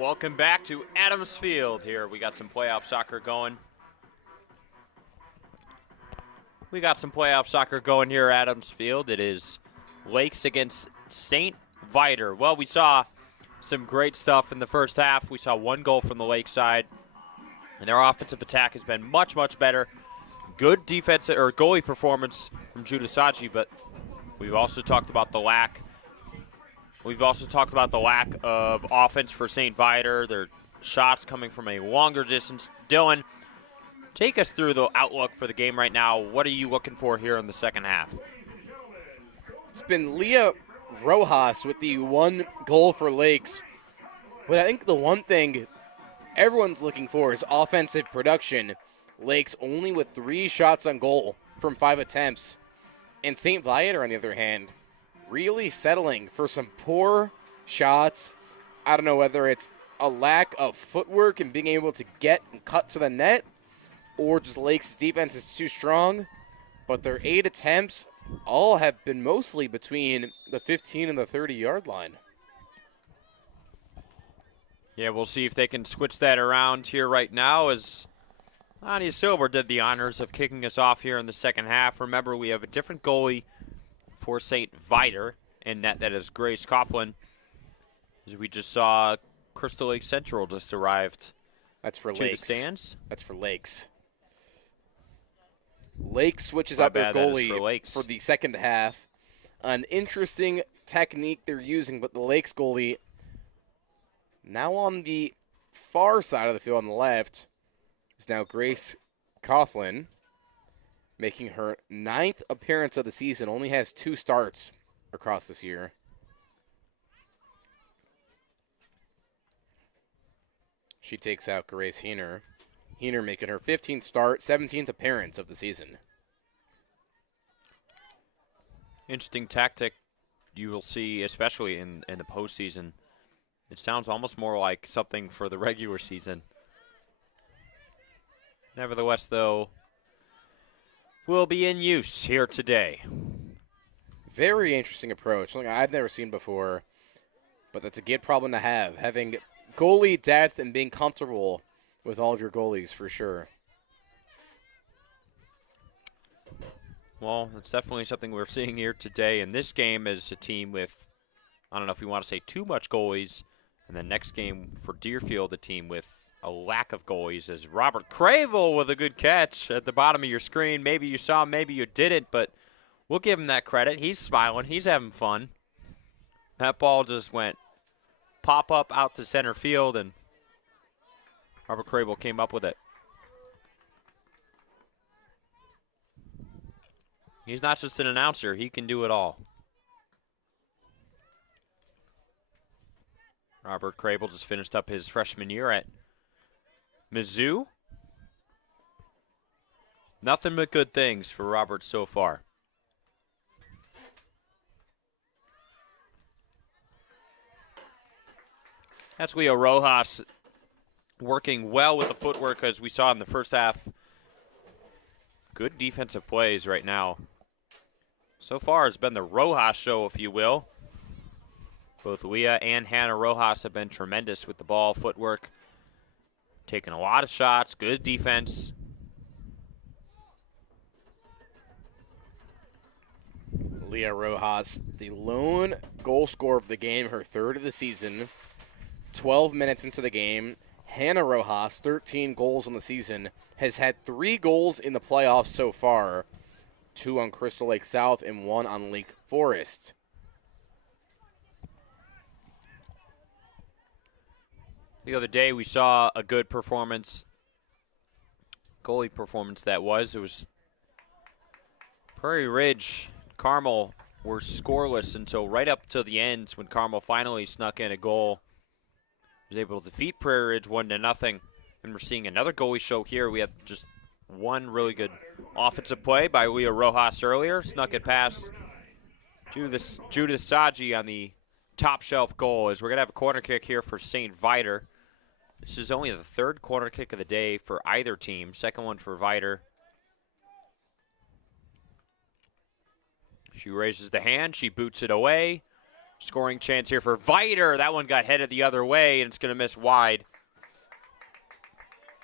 Welcome back to Adams Field. Here we got some playoff soccer going. We got some playoff soccer going here at Adams Field. It is Lakes against St. Viator. Well, we saw some great stuff in the first half. We saw one goal from the Lakes side, and their offensive attack has been much, much better. Good defense or goalie performance from Judah Saji, but we've also talked about the lack. We've also talked about the lack of offense for St. Viator. Their shots coming from a longer distance. Dylan, take us through the outlook for the game right now. What are you looking for here in the second half? It's been Leah Rojas with the one goal for Lakes. But I think the one thing everyone's looking for is offensive production. Lakes only with 3 shots on goal from 5 attempts. And St. Viator, on the other hand, really settling for some poor shots. I don't know whether it's a lack of footwork and being able to get and cut to the net, or just Lakes' defense is too strong. But their 8 attempts all have been mostly between the 15 and the 30-yard line. Yeah, we'll see if they can switch that around here right now as Anya Silver did the honors of kicking us off here in the second half. Remember, we have a different goalie for St. Viator in net. That is Grace Coughlin. As we just saw, Crystal Lake Central just arrived. That's for to Lakes. The stands. That's for Lakes. Lakes switches My out their bad, that is goalie for Lakes. for the second half. An interesting technique they're using, but the Lakes goalie now on the far side of the field on the left is now Grace Coughlin, making her 9th appearance of the season. Only has 2 starts across this year. She takes out Grace Heener. Heener making her 15th start, 17th appearance of the season. Interesting tactic you will see, especially in the postseason. It sounds almost more like something for the regular season. Nevertheless, though, will be in use here today. Very interesting approach, something I've never seen before, but that's a good problem to have, having goalie depth and being comfortable with all of your goalies for sure. Well, it's definitely something we're seeing here today. And this game is a team with, I don't know if we want to say too much goalies. And the next game for Deerfield, a team with a lack of goalies, is Robert Cravel with a good catch at the bottom of your screen. Maybe you saw him, maybe you didn't, but we'll give him that credit. He's smiling. He's having fun. That ball just went pop up out to center field, and Robert Cravel came up with it. He's not just an announcer. He can do it all. Robert Cravel just finished up his freshman year at Mizzou. Nothing but good things for Robert so far. That's Leo Rojas working well with the footwork as we saw in the first half. Good defensive plays right now. So far it's been the Rojas show, if you will. Both Leah and Hannah Rojas have been tremendous with the ball, footwork, taking a lot of shots, good defense. Leah Rojas, the lone goal scorer of the game, her 3rd of the season. 12 minutes into the game. Hannah Rojas, 13 goals on the season, has had 3 goals in the playoffs so far. 2 on Crystal Lake South and 1 on Lake Forest. The other day we saw a good performance, goalie performance that was. It was Prairie Ridge. Carmel were scoreless until right up to the end when Carmel finally snuck in a goal. Was able to defeat Prairie Ridge 1-0. And we're seeing another goalie show here. We have just one really good offensive play by Leah Rojas earlier. Snuck it past Judith Saji on the top shelf goal. As we're going to have a corner kick here for St. Viator. This is only the 3rd corner kick of the day for either team. Second one for Viator. She raises the hand. She boots it away. Scoring chance here for Viter. That one got headed the other way, and it's going to miss wide.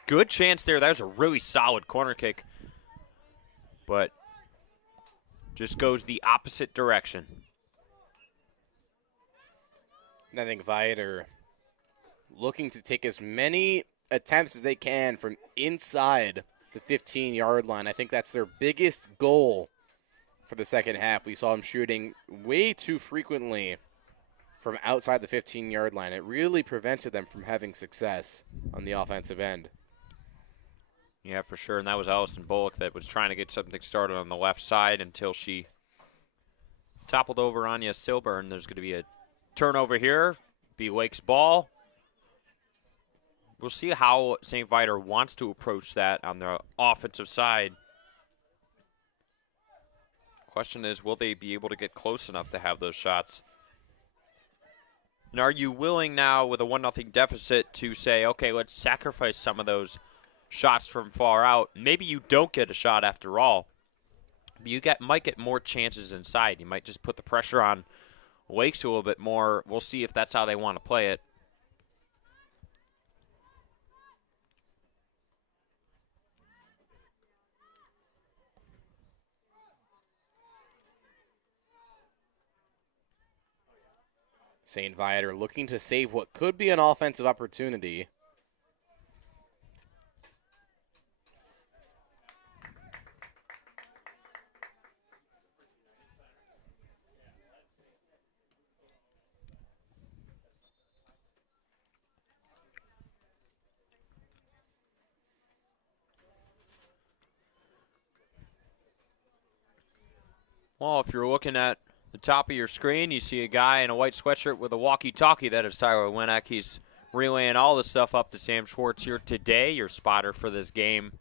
Good chance there. That was a really solid corner kick. But just goes the opposite direction. And I think Viter looking to take as many attempts as they can from inside the 15-yard line. I think that's their biggest goal for the second half. We saw them shooting way too frequently from outside the 15-yard line. It really prevented them from having success on the offensive end. Yeah, for sure. And that was Allison Bullock that was trying to get something started on the left side until she toppled over Anya Silburn. There's going to be a turnover here. Be Lake's ball. We'll see how St. Viator wants to approach that on the offensive side. Question is, will they be able to get close enough to have those shots? And are you willing now with a 1-0 deficit to say, okay, let's sacrifice some of those shots from far out? Maybe you don't get a shot after all. But you might get more chances inside. You might just put the pressure on Lakes a little bit more. We'll see if that's how they want to play it. St. Viator looking to save what could be an offensive opportunity. Well, if you're looking at the top of your screen, you see a guy in a white sweatshirt with a walkie-talkie. That is Tyler Winnick. He's relaying all the stuff up to Sam Schwartz here today, your spotter for this game.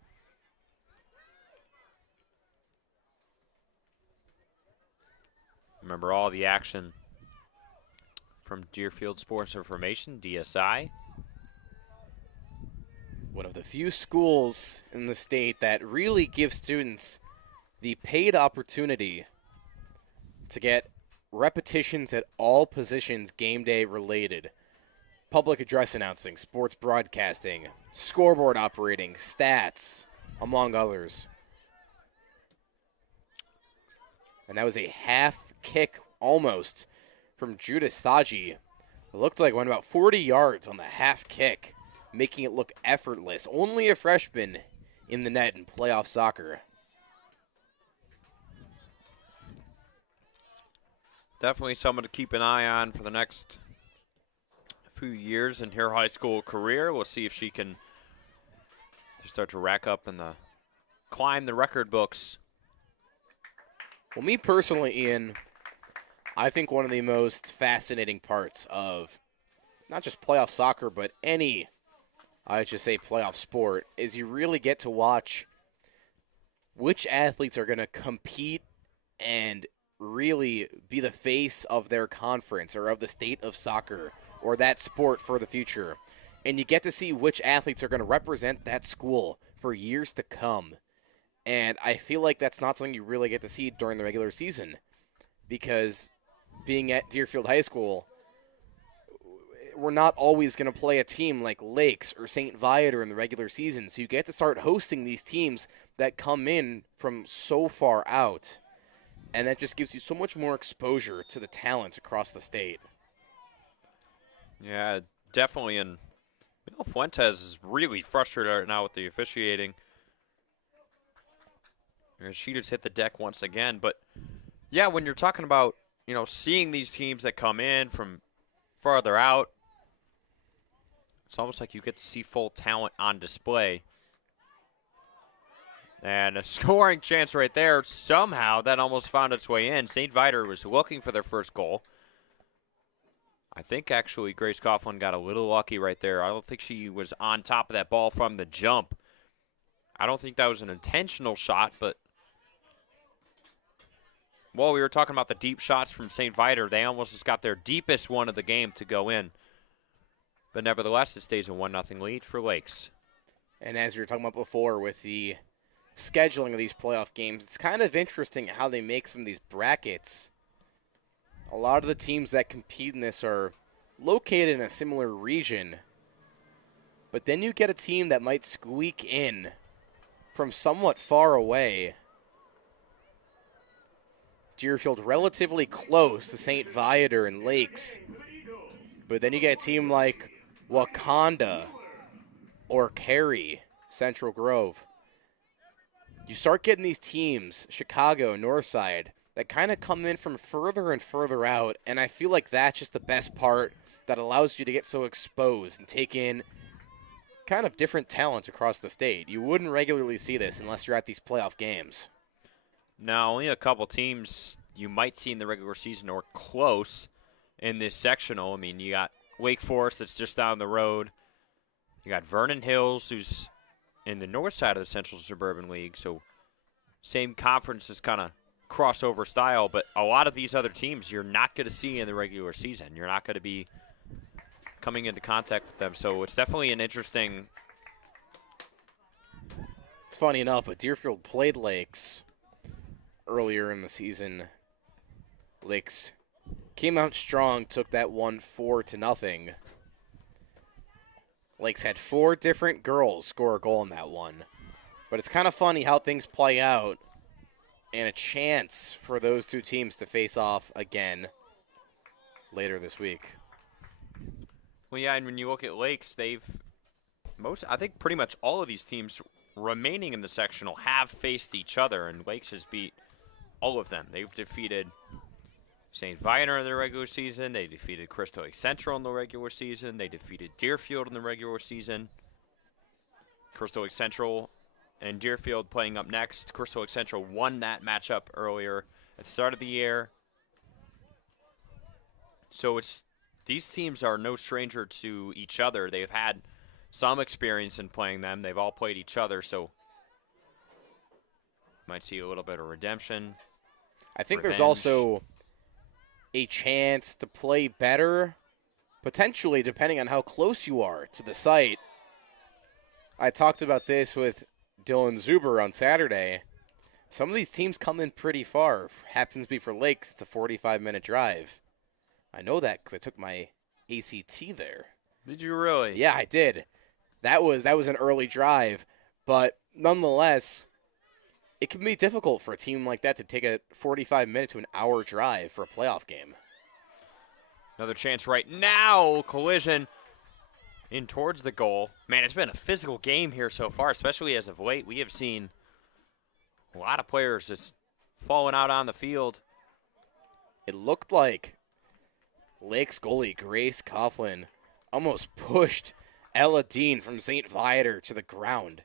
Remember all the action from Deerfield Sports Information, DSI. One of the few schools in the state that really give students the paid opportunity to get repetitions at all positions game day related. Public address announcing, sports broadcasting, scoreboard operating, stats, among others. And that was a half kick almost from Judah Saji. It looked like it went about 40 yards on the half kick, making it look effortless. Only a freshman in the net in playoff soccer. Definitely someone to keep an eye on for the next few years in her high school career. We'll see if she can start to rack up and climb the record books. Well, me personally, Ian, I think one of the most fascinating parts of not just playoff soccer, but any IHSA playoff sport is you really get to watch which athletes are going to compete and really be the face of their conference or of the state of soccer or that sport for the future. And you get to see which athletes are going to represent that school for years to come. And I feel like that's not something you really get to see during the regular season, because being at Deerfield High School, we're not always going to play a team like Lakes or St. Viator in the regular season. So you get to start hosting these teams that come in from so far out. And that just gives you so much more exposure to the talent across the state. Yeah, definitely. And Fuentes is really frustrated right now with the officiating. She just hit the deck once again. But, yeah, when you're talking about, seeing these teams that come in from farther out, it's almost like you get to see full talent on display. And a scoring chance right there. Somehow that almost found its way in. St. Viator was looking for their first goal. I think actually Grace Coughlin got a little lucky right there. I don't think she was on top of that ball from the jump. I don't think that was an intentional shot, but well, we were talking about the deep shots from St. Viator. They almost just got their deepest one of the game to go in. But nevertheless, it stays a 1-0 lead for Lakes. And as we were talking about before with the scheduling of these playoff games, it's kind of interesting how they make some of these brackets A lot of the teams that compete in this are located in a similar region, but then you get a team that might squeak in from somewhat far away. Deerfield relatively close to St. Viator and Lakes, but then you get a team like Wakanda or Cary, Central Grove. You start getting these teams, Chicago, Northside, that kind of come in from further and further out, and I feel like that's just the best part that allows you to get so exposed and take in kind of different talent across the state. You wouldn't regularly see this unless you're at these playoff games. Now, only a couple teams you might see in the regular season or close in this sectional. I mean, you got Wake Forest that's just down the road. You got Vernon Hills, who's in the north side of the Central Suburban League, so same conference is kind of crossover style, but a lot of these other teams you're not going to see in the regular season. You're not going to be coming into contact with them, so it's definitely an interesting. It's funny enough, but Deerfield played Lakes earlier in the season. Lakes came out strong, took that one 4-0. Lakes had 4 different girls score a goal in that one. But it's kind of funny how things play out, and a chance for those two teams to face off again later this week. Well, yeah, and when you look at Lakes, I think pretty much all of these teams remaining in the sectional have faced each other, and Lakes has beat all of them. They've defeated St. Viator in the regular season. They defeated Crystal Lake Central in the regular season. They defeated Deerfield in the regular season. Crystal Lake Central and Deerfield playing up next. Crystal Lake Central won that matchup earlier at the start of the year. So these teams are no stranger to each other. They've had some experience in playing them. They've all played each other, so might see a little bit of redemption. I think revenge. There's also a chance to play better, potentially depending on how close you are to the site. I talked about this with Dylan Zuber on Saturday. Some of these teams come in pretty far. Happens to be for Lakes, it's a 45-minute drive. I know that because I took my ACT there. Did you really? Yeah, I did. That was an early drive, but nonetheless, it can be difficult for a team like that to take a 45-minute to an hour drive for a playoff game. Another chance right now. Collision in towards the goal. Man, it's been a physical game here so far, especially as of late. We have seen a lot of players just falling out on the field. It looked like Lakes goalie Grace Coughlin almost pushed Ella Dean from St. Viator to the ground.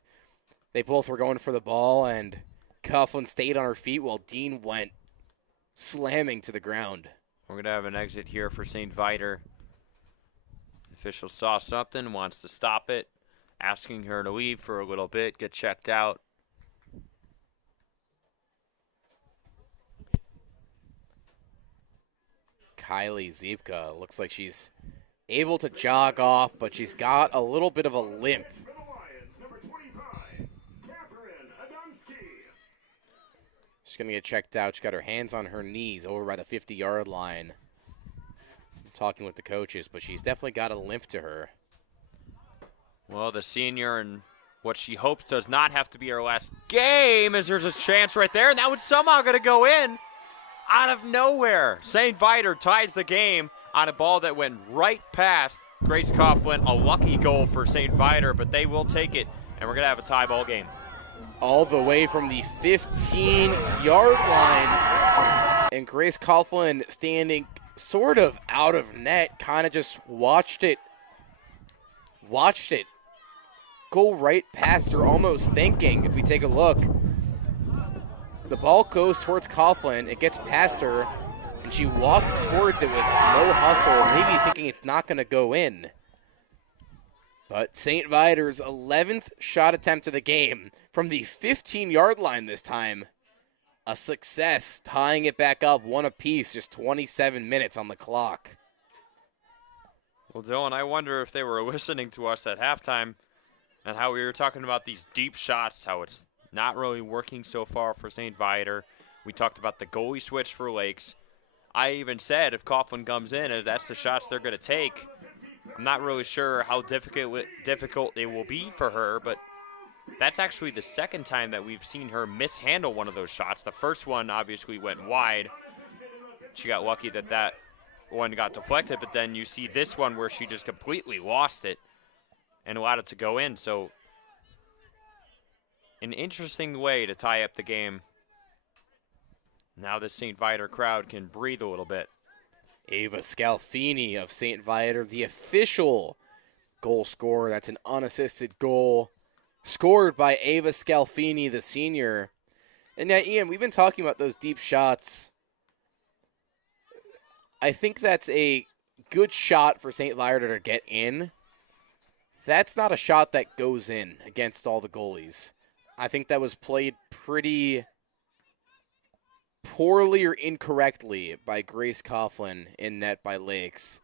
They both were going for the ball, and Coughlin stayed on her feet while Dean went slamming to the ground. We're going to have an exit here for St. Viator. Official saw something, wants to stop it, asking her to leave for a little bit, get checked out. Kylie Ziepka looks like she's able to jog off, but she's got a little bit of a limp. For the Lions, number 25, Catherine Adamski. She's going to get checked out. She's got her hands on her knees over by the 50-yard line. Talking with the coaches, but she's definitely got a limp to her. Well, the senior and what she hopes does not have to be her last game, as there's a chance right there, and that was somehow going to go in out of nowhere. St. Viator ties the game on a ball that went right past Grace Coughlin. A lucky goal for St. Viator, but they will take it, and we're going to have a tie ball game. All the way from the 15-yard line, and Grace Coughlin standing sort of out of net, kind of just watched it go right past her, almost thinking, if we take a look, the ball goes towards Coughlin, it gets past her, and she walks towards it with no hustle, maybe thinking it's not going to go in. But St. Viator's 11th shot attempt of the game from the 15-yard line this time. A success, tying it back up one apiece, just 27 minutes on the clock. Well, Dylan, I wonder if they were listening to us at halftime and how we were talking about these deep shots, how it's not really working so far for St. Viator. We talked about the goalie switch for Lakes. I even said if Coughlin comes in, that's the shots they're going to take. I'm not really sure how difficult it will be for her, but that's actually the second time that we've seen her mishandle one of those shots. The first one obviously went wide. She got lucky that one got deflected, but then you see this one where she just completely lost it and allowed it to go in. So an interesting way to tie up the game. Now the St. Viator crowd can breathe a little bit. Ava Scalfini of St. Viator, the official goal scorer. That's an unassisted goal scored by Ava Scalfini, the senior. And yeah, Ian, we've been talking about those deep shots. I think that's a good shot for St. Viator to get in. That's not a shot that goes in against all the goalies. I think that was played pretty poorly or incorrectly by Grace Coughlin in net by Lakes.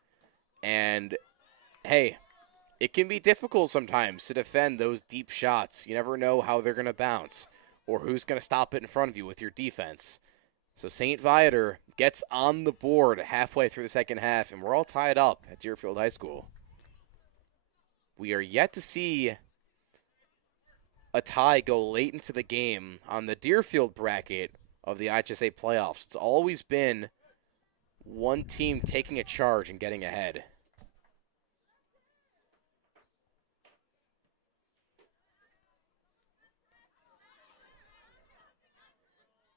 And, hey, it can be difficult sometimes to defend those deep shots. You never know how they're going to bounce or who's going to stop it in front of you with your defense. So St. Viator gets on the board halfway through the second half, and we're all tied up at Deerfield High School. We are yet to see a tie go late into the game on the Deerfield bracket of the IHSA playoffs. It's always been one team taking a charge and getting ahead.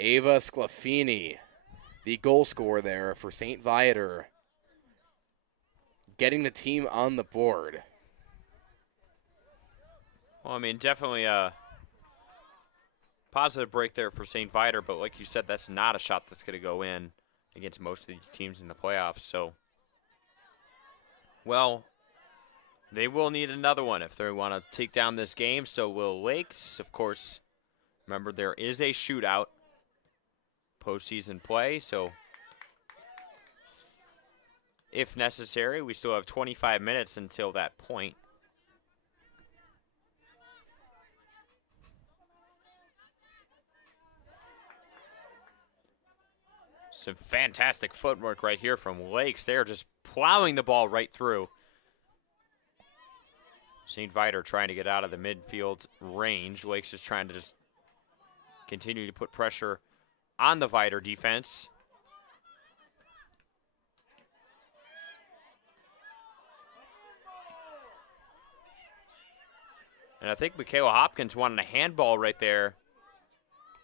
Ava Sclafini, the goal scorer there for St. Viator, getting the team on the board. Well, I mean, definitely a positive break there for St. Viator, but like you said, that's not a shot that's going to go in against most of these teams in the playoffs. So, well, they will need another one if they want to take down this game. So will Lakes. Of course, remember, there is a shootout postseason play, so if necessary, we still have 25 minutes until that point. Some fantastic footwork right here from Lakes. They're just plowing the ball right through. St. Viator trying to get out of the midfield range. Lakes is trying to just continue to put pressure on the Viator defense. And I think Michaela Hopkins wanted a handball right there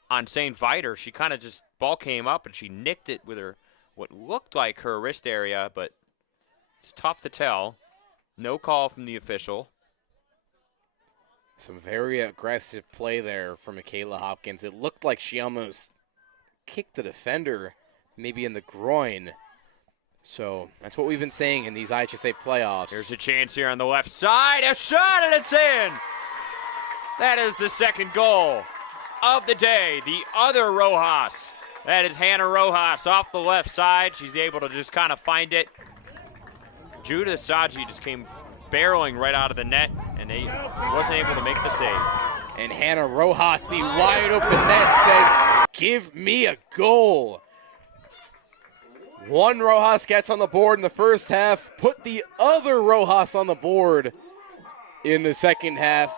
on St. Viator. She kind of just, ball came up and she nicked it with her, what looked like her wrist area, but it's tough to tell. No call from the official. Some very aggressive play there from Michaela Hopkins. It looked like she almost kicked the defender, maybe in the groin. So that's what we've been saying in these IHSA playoffs. There's a chance here on the left side. A shot and it's in. That is the second goal of the day. The other Rojas. That is Hannah Rojas off the left side. She's able to just kind of find it. Judith Saji just came barreling right out of the net, and he wasn't able to make the save. And Hannah Rojas, the wide open net, says, give me a goal. One Rojas gets on the board in the first half, put the other Rojas on the board in the second half.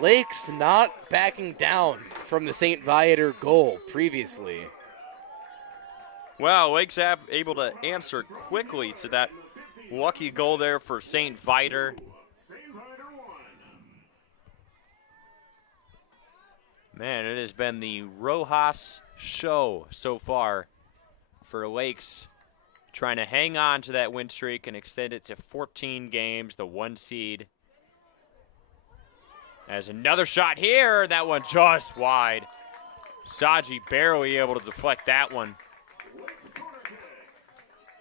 Lakes not backing down from the St. Viator goal previously. Well, Lakes able to answer quickly to that lucky goal there for St. Viator. Man, it has been the Rojas show so far for Lakes, trying to hang on to that win streak and extend it to 14 games, the 1 seed. As another shot here, that one just wide. Saji barely able to deflect that one.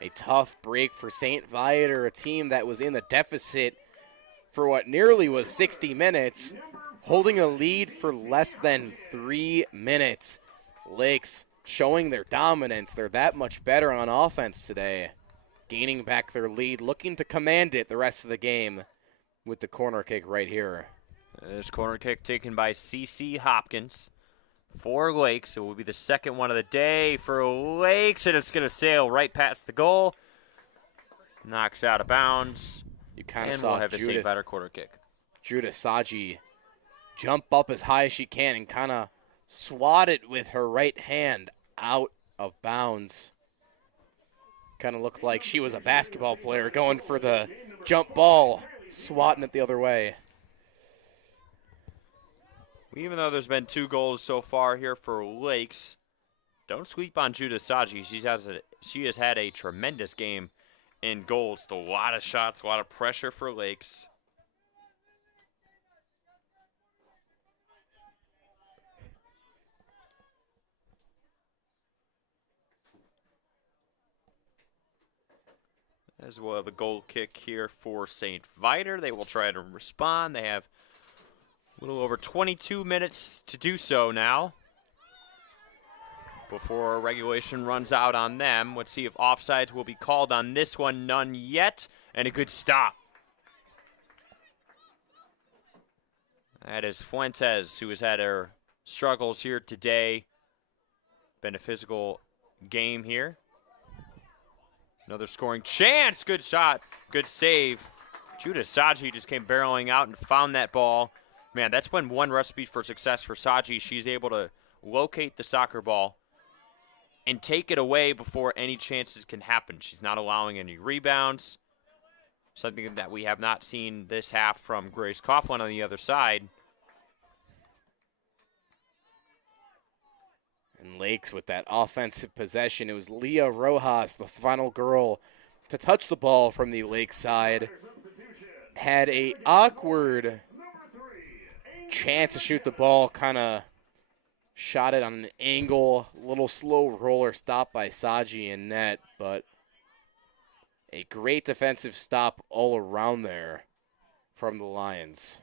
A tough break for St. Viator, a team that was in the deficit for what nearly was 60 minutes, holding a lead for less than 3 minutes. Lakes showing their dominance. They're that much better on offense today, gaining back their lead, looking to command it the rest of the game with the corner kick right here. This corner kick taken by C.C. Hopkins. for Lakes. It will be the second one of the day for Lakes, and it's going to sail right past the goal. Knocks out of bounds. You kind of And saw we'll have a St. Judith Viator quarter kick. Saji jump up as high as she can and kind of swat it with her right hand out of bounds. Kind of looked like she was a basketball player going for the jump ball, swatting it the other way. Even though there's been 2 goals so far here for Lakes, don't sleep on Judith Saji. She has had a tremendous game in goals. A lot of shots, a lot of pressure for Lakes. As we'll have a goal kick here for St. Viator. They will try to respond. They have a little over 22 minutes to do so now before regulation runs out on them. Let's see if offsides will be called on this one. None yet, and a good stop. That is Fuentes, who has had her struggles here today. Been a physical game here. Another scoring chance. Good shot. Good save. Judah Saji just came barreling out and found that ball. Man, that's been one recipe for success for Saji. She's able to locate the soccer ball and take it away before any chances can happen. She's not allowing any rebounds. Something that we have not seen this half from Grace Coughlin on the other side. And Lakes with that offensive possession. It was Leah Rojas, the final girl to touch the ball from the Lakes side. Had a awkward chance to shoot the ball, kind of shot it on an angle, little slow roller stop by Saji in net, but a great defensive stop all around there from the Lions.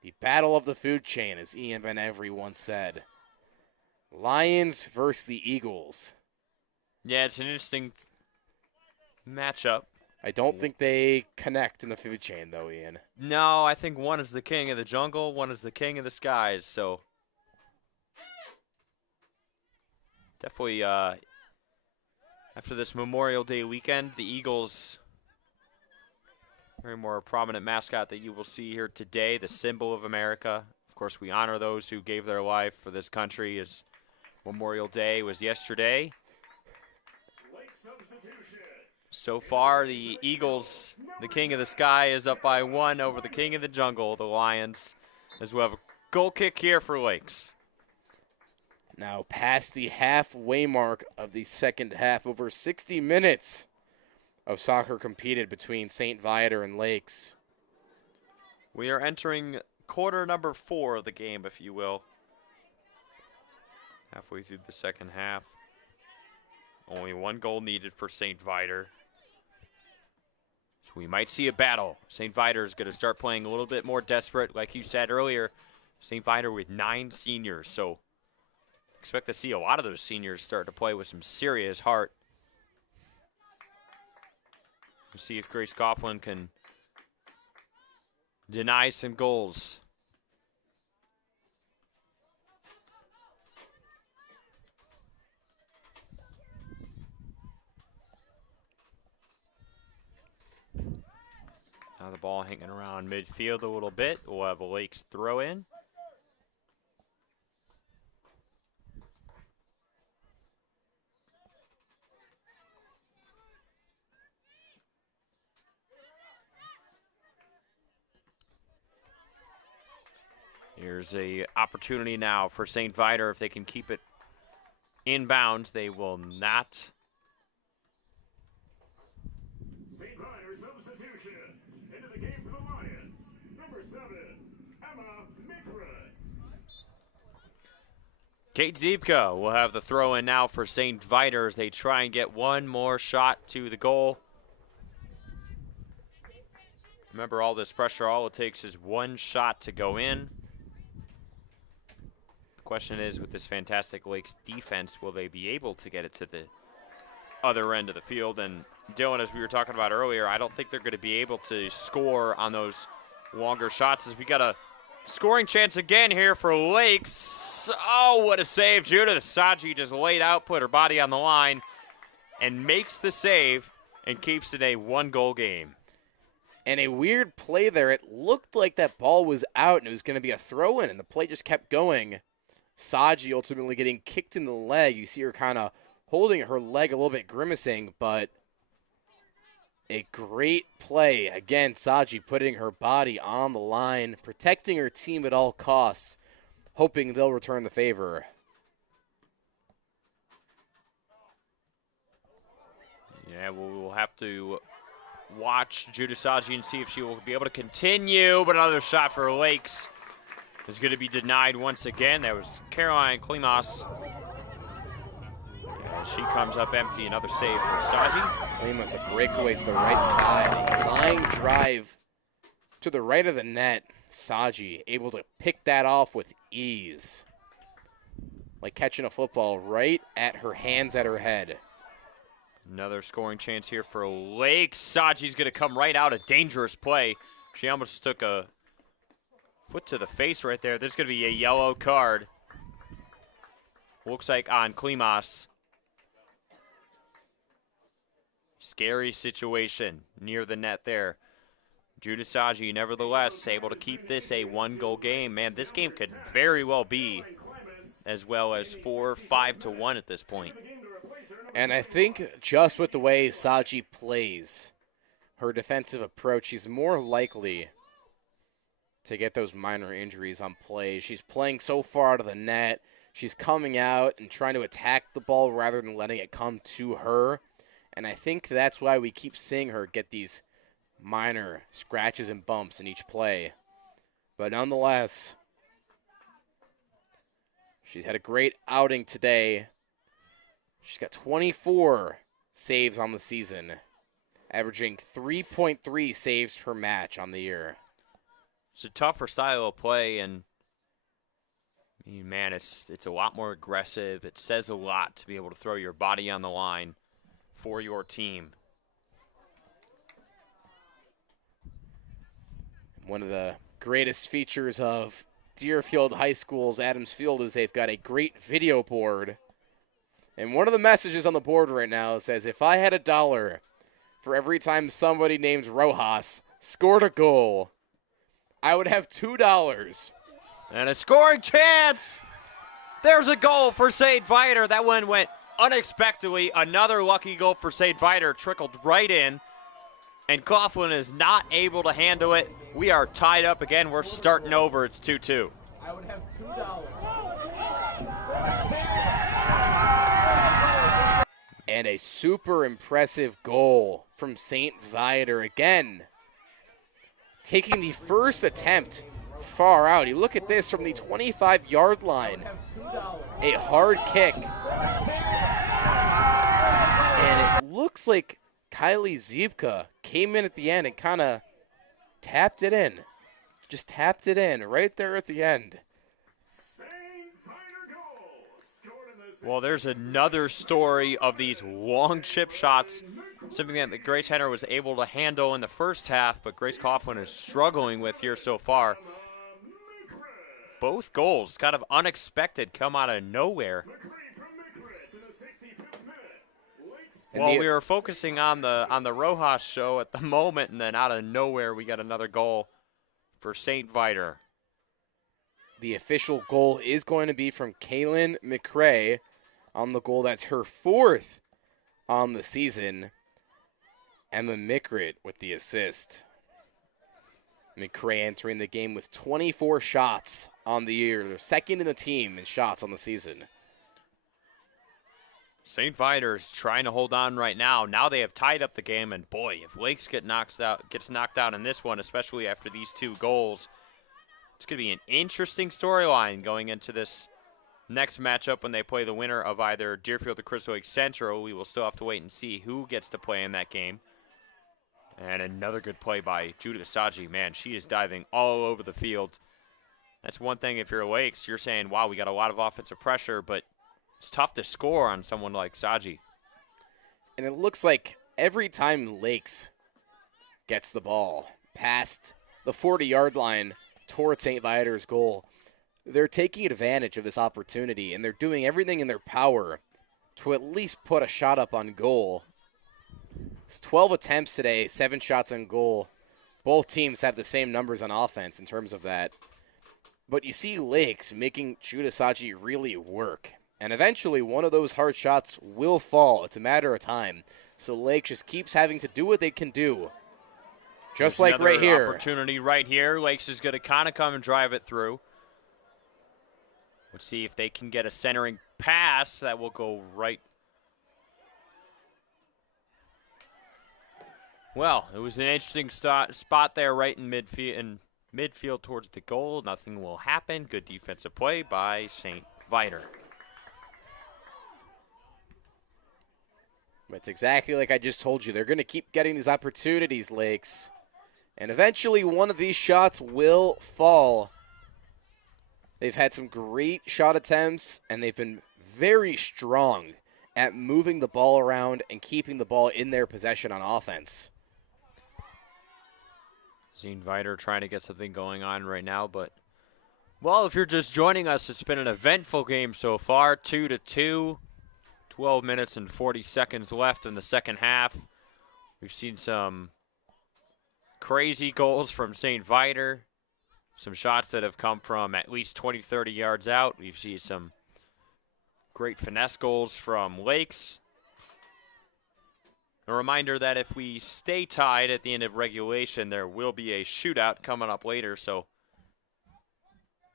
The battle of the food chain, as Ian Van Every once said. Lions versus the Eagles. Yeah, it's an interesting matchup. I don't think they connect in the food chain, though, Ian. No, I think one is the king of the jungle, one is the king of the skies. So definitely after this Memorial Day weekend, the Eagles, very more prominent mascot that you will see here today, the symbol of America. Of course, we honor those who gave their life for this country, as Memorial Day was yesterday. So far, the Eagles, the king of the sky, is up by 1 over the king of the jungle, the Lions, as we have a goal kick here for Lakes. Now past the halfway mark of the second half, over 60 minutes of soccer competed between St. Viator and Lakes. We are entering quarter number 4 of the game, if you will. Halfway through the second half. Only 1 goal needed for St. Viator. So we might see a battle. St. Viator is going to start playing a little bit more desperate. Like you said earlier, St. Viator with 9 seniors. So expect to see a lot of those seniors start to play with some serious heart. We'll see if Grace Coughlin can deny some goals. Now the ball hanging around midfield a little bit. We'll have a Lakes throw in. Here's a opportunity now for St. Viator. If they can keep it inbounds, they will not. St. Viator substitution. Into the game for the Lions. Number 7, Emma Mikrat. Kate Ziebka will have the throw in now for St. Viator as they try and get one more shot to the goal. Remember, all this pressure, all it takes is one shot to go in. Question is, with this fantastic Lakes defense, will they be able to get it to the other end of the field? And Dylan, as we were talking about earlier, I don't think they're going to be able to score on those longer shots, as we got a Scoring chance again here for Lakes. Oh, what a save. Judith Saji just laid out, put her body on the line, and makes the save and keeps it a 1-goal game. And a weird play there. It looked like that ball was out and it was going to be a throw-in, and the play just kept going. Saji ultimately getting kicked in the leg. You see her kind of holding her leg a little bit, grimacing, but a great play. Again, Saji putting her body on the line, protecting her team at all costs, hoping they'll return the favor. Yeah, we'll have to watch Judith Saji and see if she will be able to continue, but another shot for Lakes is going to be denied once again. That was Caroline Klimas. She comes up empty. Another save for Saji. Klimas, a breakaway to the right side. A line drive to the right of the net. Saji able to pick that off with ease. Like catching a football right at her hands, at her head. Another scoring chance here for Lakes. Saji's going to come right out. A dangerous play. She almost took a foot to the face right there. There's going to be a yellow card. Looks like on Klimas. Scary situation near the net there. Judith Saji, nevertheless, able to keep this a 1-goal game. Man, this game could very well be as well as 4-5-1 at this point. And I think just with the way Saji plays, her defensive approach, she's more likely to get those minor injuries on plays. She's playing so far out of the net. She's coming out and trying to attack the ball rather than letting it come to her. And I think that's why we keep seeing her get these minor scratches and bumps in each play. But nonetheless, she's had a great outing today. She's got 24 saves on the season, averaging 3.3 saves per match on the year. It's a tougher style of play, and I mean, man, it's a lot more aggressive. It says a lot to be able to throw your body on the line for your team. One of the greatest features of Deerfield High School's Adams Field is they've got a great video board. And one of the messages on the board right now says, if I had $1 for every time somebody named Rojas scored a goal, I would have $2. And a scoring chance. There's a goal for St. Viator. That one went unexpectedly. Another lucky goal for St. Viator trickled right in. And Coughlin is not able to handle it. We are tied up again. We're starting over. It's 2-2. I would have $2. And a super impressive goal from St. Viator again. Taking the first attempt far out. You look at this from the 25-yard line. A hard kick. And it looks like Kylie Ziebka came in at the end and kind of tapped it in. Just tapped it in right there at the end. Well, there's another story of these long chip shots, something that Grace Henner was able to handle in the first half, but Grace Coughlin is struggling with here so far. Both goals, kind of unexpected, come out of nowhere. Well, we were focusing on the Rojas show at the moment, and then out of nowhere we got another goal for St. Viator. The official goal is going to be from Kaylin McRae on the goal. That's her 4th on the season. Emma Mickrit with the assist. McRae entering the game with 24 shots on the year. They're second in the team in shots on the season. St. Viator's trying to hold on right now. Now they have tied up the game, and boy, if Lakes gets knocked out in this one, especially after these 2 goals, it's going to be an interesting storyline going into this next matchup when they play the winner of either Deerfield or Crystal Lake Central. We will still have to wait and see who gets to play in that game. And another good play by Judith Saji. Man, she is diving all over the field. That's one thing if you're Lakes, you're saying, wow, we got a lot of offensive pressure, but it's tough to score on someone like Saji. And it looks like every time Lakes gets the ball past the 40-yard line, towards St. Viator's goal. They're taking advantage of this opportunity, and they're doing everything in their power to at least put a shot up on goal. It's 12 attempts today, 7 shots on goal. Both teams have the same numbers on offense in terms of that. But you see Lakes making Judah Saji really work. And eventually, one of those hard shots will fall. It's a matter of time. So Lakes just keeps having to do what they can do. Just There's like right here. Opportunity right here. Lakes is going to kind of come and drive it through. Let's see if they can get a centering pass that will go right. Well, it was an interesting spot there right in midfield towards the goal. Nothing will happen. Good defensive play by St. Viator. It's exactly like I just told you. They're going to keep getting these opportunities, Lakes. And eventually one of these shots will fall. They've had some great shot attempts, and they've been very strong at moving the ball around and keeping the ball in their possession on offense. St. Viator trying to get something going on right now, but, well, if you're just joining us, it's been an eventful game so far, 2-2. 12 minutes and 40 seconds left in the second half. We've seen some crazy goals from St. Viator. Some shots that have come from at least 20, 30 yards out. We've seen some great finesse goals from Lakes. A reminder that if we stay tied at the end of regulation, there will be a shootout coming up later, so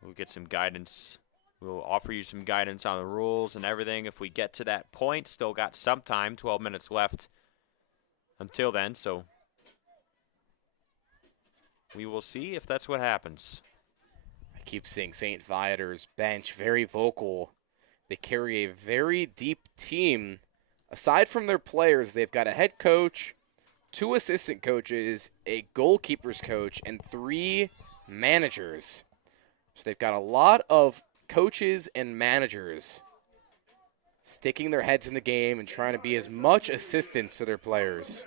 we'll get some guidance. We'll offer you some guidance on the rules and everything if we get to that point. Still got some time, 12 minutes left until then, so we will see if that's what happens. I keep seeing St. Viator's bench very vocal. They carry a very deep team. Aside from their players, they've got a head coach, 2 assistant coaches, a goalkeeper's coach, and 3 managers. So they've got a lot of coaches and managers sticking their heads in the game and trying to be as much assistants to their players.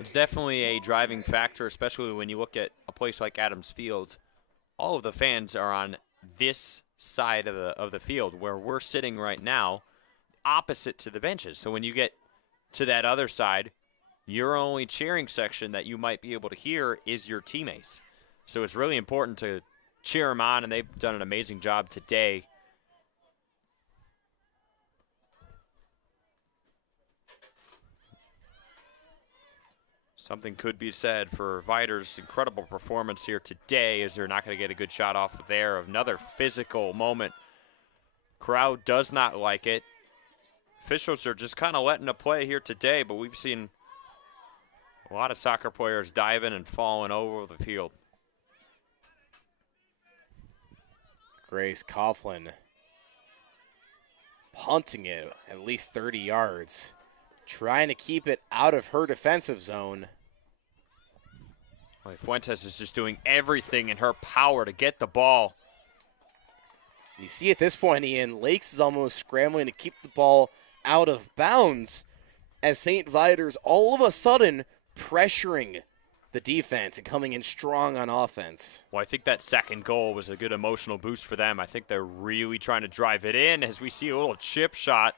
It's definitely a driving factor, especially when you look at a place like Adams Field. All of the fans are on this side of the field where we're sitting right now, opposite to the benches. So when you get to that other side, your only cheering section that you might be able to hear is your teammates. So it's really important to cheer them on, and they've done an amazing job today. Something could be said for Viator's incredible performance here today, as they're not going to get a good shot off of there. Another physical moment. Crowd does not like it. Officials are just kind of letting it play here today, but we've seen a lot of soccer players diving and falling over the field. Grace Coughlin punting it at least 30 yards, trying to keep it out of her defensive zone. Well, Fuentes is just doing everything in her power to get the ball. You see at this point, Ian, Lakes is almost scrambling to keep the ball out of bounds as St. Viator's all of a sudden pressuring the defense and coming in strong on offense. Well, I think that second goal was a good emotional boost for them. I think they're really trying to drive it in as we see a little chip shot.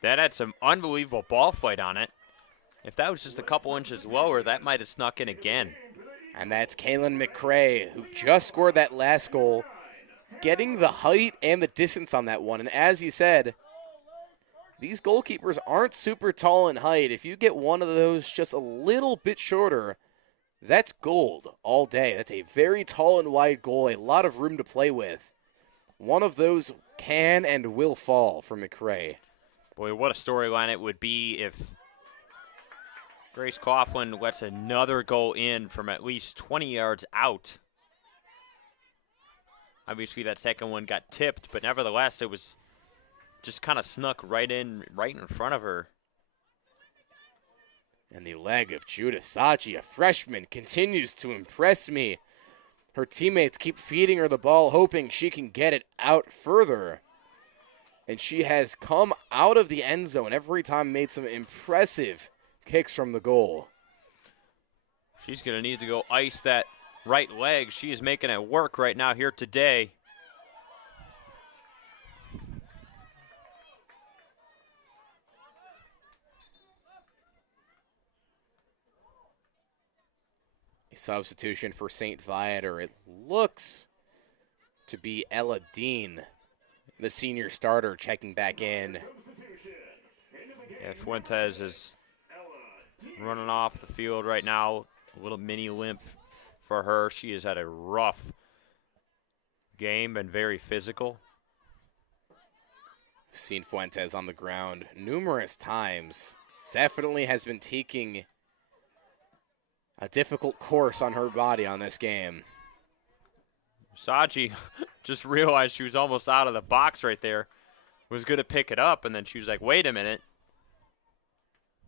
That had some unbelievable ball flight on it. If that was just a couple inches lower, that might have snuck in again. And that's Kaylin McCrae, who just scored that last goal, getting the height and the distance on that one. And as you said, these goalkeepers aren't super tall in height. If you get one of those just a little bit shorter, that's gold all day. That's a very tall and wide goal, a lot of room to play with. One of those can and will fall for McCrae. Boy, what a storyline it would be if Grace Coughlin lets another goal in from at least 20 yards out. Obviously, that second one got tipped, but nevertheless, it was just kind of snuck right in front of her. And the leg of Judah Saji, a freshman, continues to impress me. Her teammates keep feeding her the ball, hoping she can get it out further. And she has come out of the end zone every time, made some impressive kicks from the goal. She's going to need to go ice that right leg. She is making it work right now here today. A substitution for St. Viator. It looks to be Ella Dean, the senior starter, checking back in. Yeah, Fuentes is running off the field right now. A little mini limp for her. She has had a rough game and very physical. We've seen Fuentes on the ground numerous times. Definitely has been taking a difficult course on her body on this game. Saji just realized she was almost out of the box right there. Was going to pick it up, and then she was like, wait a minute.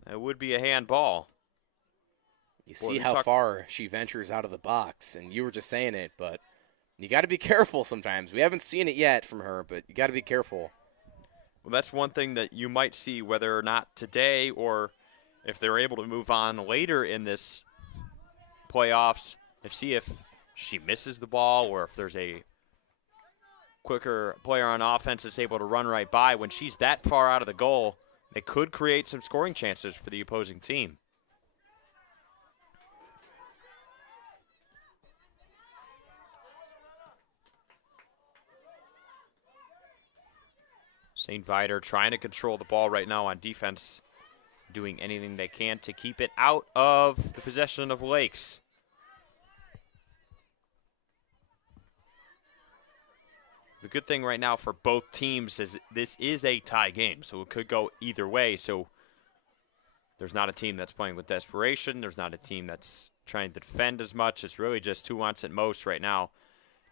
It would be a handball. You see how far she ventures out of the box, and you were just saying it, but you got to be careful sometimes. We haven't seen it yet from her, but you got to be careful. Well, that's one thing that you might see, whether or not today or if they're able to move on later in this playoffs, see if she misses the ball or if there's a quicker player on offense that's able to run right by. When she's that far out of the goal, they could create some scoring chances for the opposing team. St. Viator trying to control the ball right now on defense, doing anything they can to keep it out of the possession of Lakes. The good thing right now for both teams is this is a tie game, so it could go either way. So there's not a team that's playing with desperation. There's not a team that's trying to defend as much. It's really just who wants it most right now,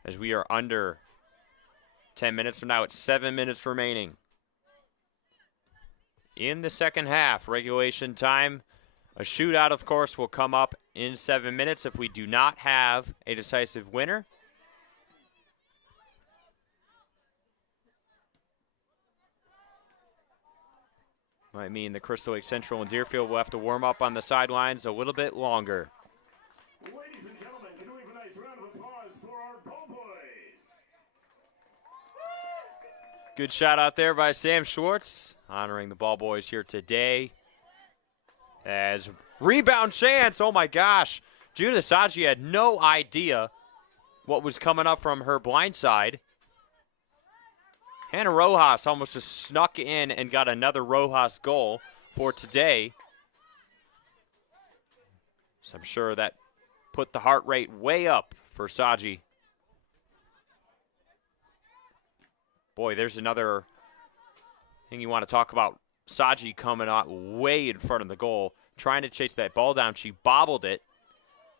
as we are under 10 minutes from now. It's 7 minutes remaining in the second half. Regulation time. A shootout, of course, will come up in 7 minutes if we do not have a decisive winner. Might mean the Crystal Lake Central and Deerfield will have to warm up on the sidelines a little bit longer. Ladies and gentlemen, can we have a nice round of applause for our ball boys? Good shot out there by Sam Schwartz, honoring the ball boys here today. As rebound chance, oh my gosh. Judith Saji had no idea what was coming up from her blind side. Hannah Rojas almost just snuck in and got another Rojas goal for today. So I'm sure that put the heart rate way up for Saji. Boy, there's another thing you want to talk about. Saji coming out way in front of the goal, trying to chase that ball down. She bobbled it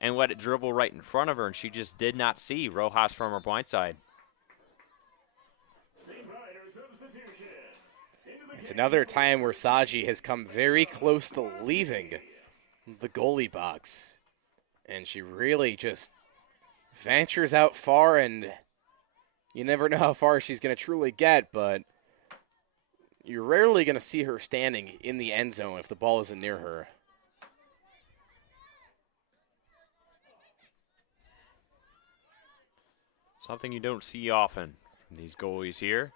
and let it dribble right in front of her, and she just did not see Rojas from her blind side. It's another time where Saji has come very close to leaving the goalie box. And she really just ventures out far, and you never know how far she's going to truly get, but you're rarely going to see her standing in the end zone if the ball isn't near her. Something you don't see often from these goalies here.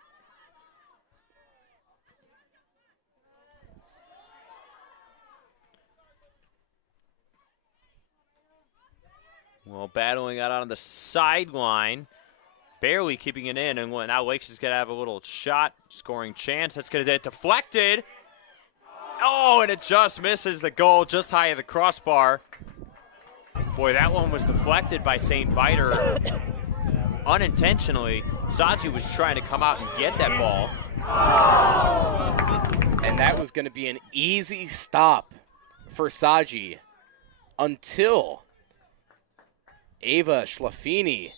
Well, battling out on the sideline, barely keeping it in, and now Lakes is going to have a little shot scoring chance. That's going to get deflected. Oh, and it just misses the goal just high of the crossbar. Boy, that one was deflected by St. Viator unintentionally. Saji was trying to come out and get that ball. And that was going to be an easy stop for Saji until Ava Schlafini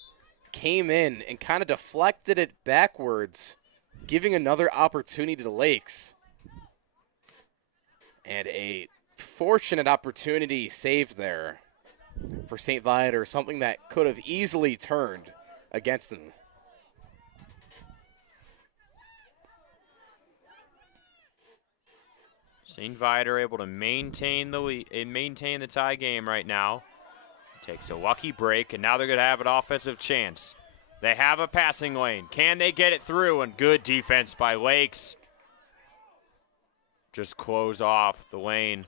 came in and kind of deflected it backwards, giving another opportunity to Lakes. And a fortunate opportunity saved there for St. Viator, something that could have easily turned against them. St. Viator able to maintain the tie game right now. Takes a lucky break, and now they're going to have an offensive chance. They have a passing lane. Can they get it through? And good defense by Lakes. Just close off the lane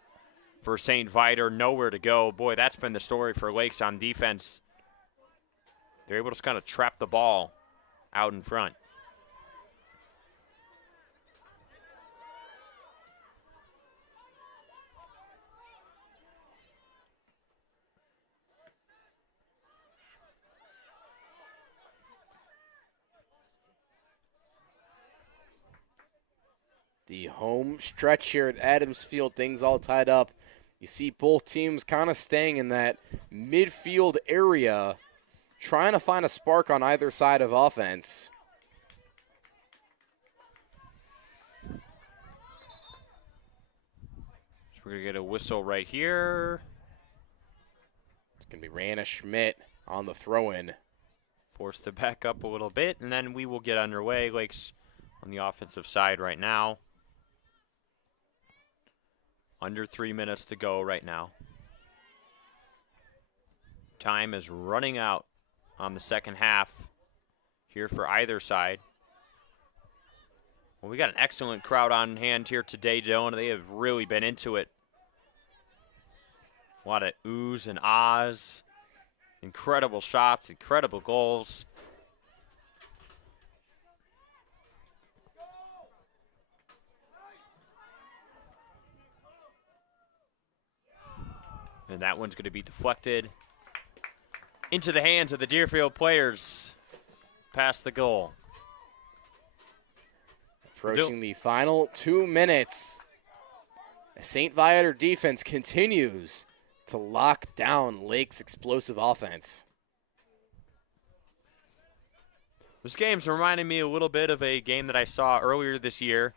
for St. Viator. Nowhere to go. Boy, that's been the story for Lakes on defense. They're able to kind of trap the ball out in front. The home stretch here at Adams Field, things all tied up. You see both teams kind of staying in that midfield area, trying to find a spark on either side of offense. So we're going to get a whistle right here. It's going to be Rana Schmidt on the throw-in. Forced to back up a little bit, and then we will get underway. Lakes on the offensive side right now. Under 3 minutes to go right now. Time is running out on the second half here for either side. Well, we got an excellent crowd on hand here today, Joe, and they have really been into it. A lot of oohs and ahs. Incredible shots, incredible goals. And that one's going to be deflected into the hands of the Deerfield players past the goal. Approaching the final 2 minutes. St. Viator defense continues to lock down Lake's explosive offense. This game's reminding me a little bit of a game that I saw earlier this year.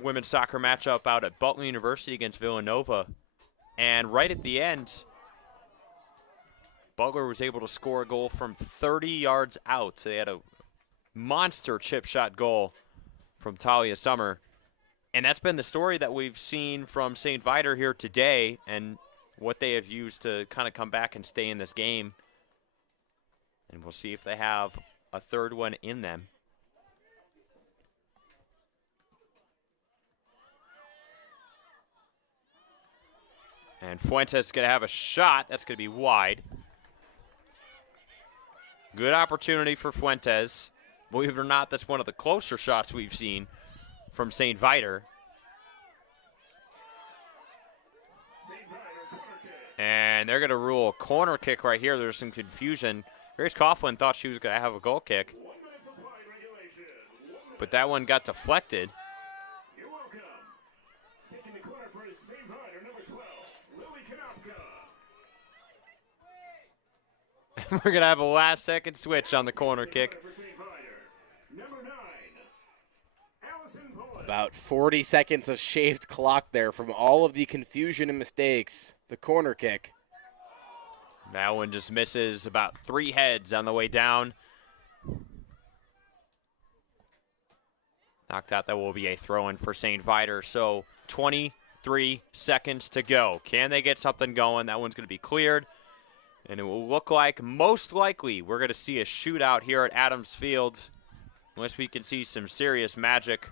Women's soccer matchup out at Butler University against Villanova. And right at the end, Butler was able to score a goal from 30 yards out. So they had a monster chip shot goal from Talia Summer. And that's been the story that we've seen from St. Viator here today and what they have used to kind of come back and stay in this game. And we'll see if they have a third one in them. And Fuentes is going to have a shot. That's going to be wide. Good opportunity for Fuentes. Believe it or not, that's one of the closer shots we've seen from St. Viator. And they're going to rule a corner kick right here. There's some confusion. Grace Coughlin thought she was going to have a goal kick. But that one got deflected. You're welcome. Taking the corner for his St. Viator, number 12, Lily Kanopka. We're going to have a last-second switch on the corner kick. Number 9, Allison Bullock. About 40 seconds of shaved clock there from all of the confusion and mistakes. The corner kick. That one just misses about 3 heads on the way down. Knocked out. That will be a throw-in for St. Viator. So 23 seconds to go. Can they get something going? That one's going to be cleared. And it will look like, most likely, we're going to see a shootout here at Adams Field. Unless we can see some serious magic.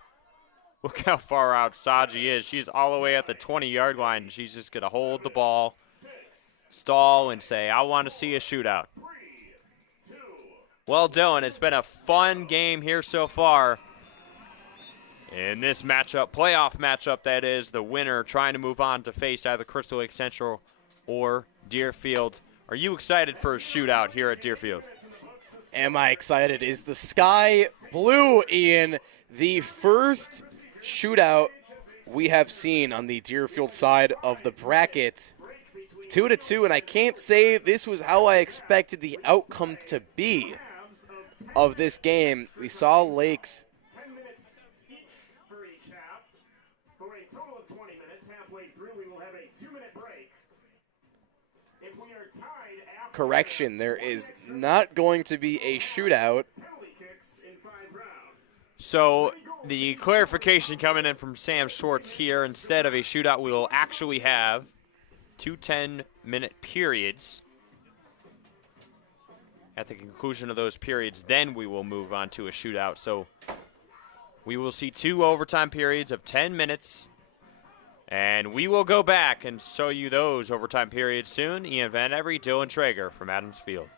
Look how far out Saji is. She's all the way at the 20-yard line. She's just going to hold the ball, stall, and say, I want to see a shootout. Well done. It's been a fun game here so far. In this matchup, playoff matchup, that is, the winner trying to move on to face either Crystal Lake Central or Deerfield. Are you excited for a shootout here at Deerfield? Am I excited? Is the sky blue, Ian? The first shootout we have seen on the Deerfield side of the bracket. 2-2, and I can't say this was how I expected the outcome to be of this game. We saw Lakes 10 minutes for each half. For a total of 20 minutes, halfway through, we will have a 2-minute break. If we are tied after correction. There is not going to be a shootout. penalty kicks in 5 rounds. So the clarification coming in from Sam Schwartz here, instead of a shootout, we will actually have 2 10-minute periods. At the conclusion of those periods, then we will move on to a shootout. So we will see 2 overtime periods of 10 minutes. And we will go back and show you those overtime periods soon. Ian Van Every, Dylan Traeger from Adams Field.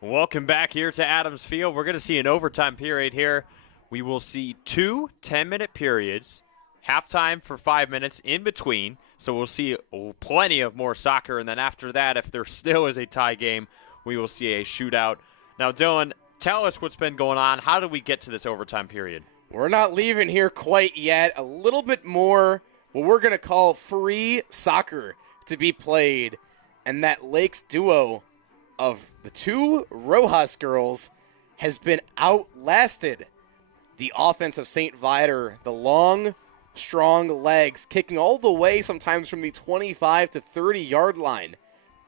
Welcome back here to Adams Field. We're going to see an overtime period here. We will see 2 10-minute periods, halftime for 5 minutes in between. So we'll see plenty of more soccer. And then after that, if there still is a tie game, we will see a shootout. Now, Dylan, tell us what's been going on. How did we get to this overtime period? We're not leaving here quite yet. A little bit more what we're going to call free soccer to be played. And that Lakes duo of the 2 Rojas girls has been outlasted. The offense of St. Viator, the long, strong legs, kicking all the way sometimes from the 25 to 30-yard line,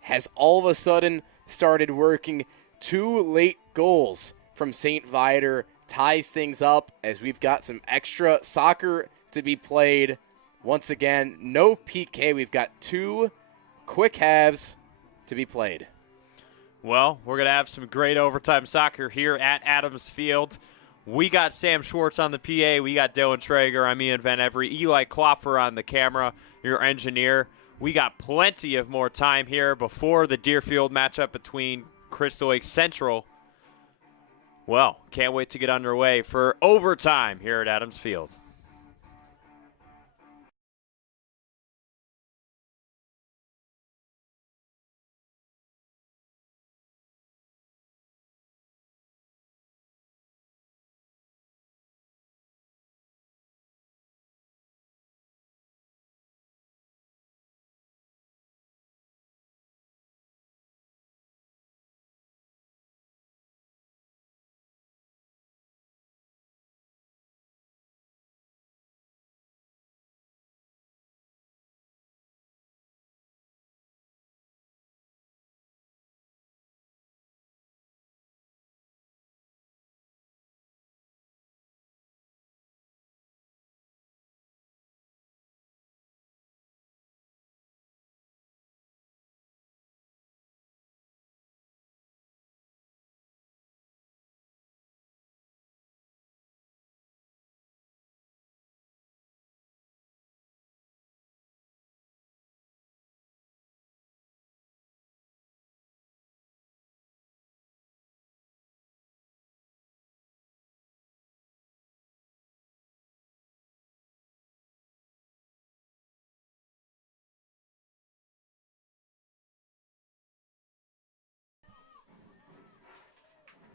has all of a sudden started working. 2 late goals from St. Viator ties things up as we've got some extra soccer to be played. Once again, no PK. We've got 2 quick halves to be played. Well, we're going to have some great overtime soccer here at Adams Field. We got Sam Schwartz on the PA. We got Dylan Traeger. I'm Ian Van Every. Eli Klopfer on the camera, your engineer. We got plenty of more time here before the Deerfield matchup between Crystal Lake Central. Well, can't wait to get underway for overtime here at Adams Field.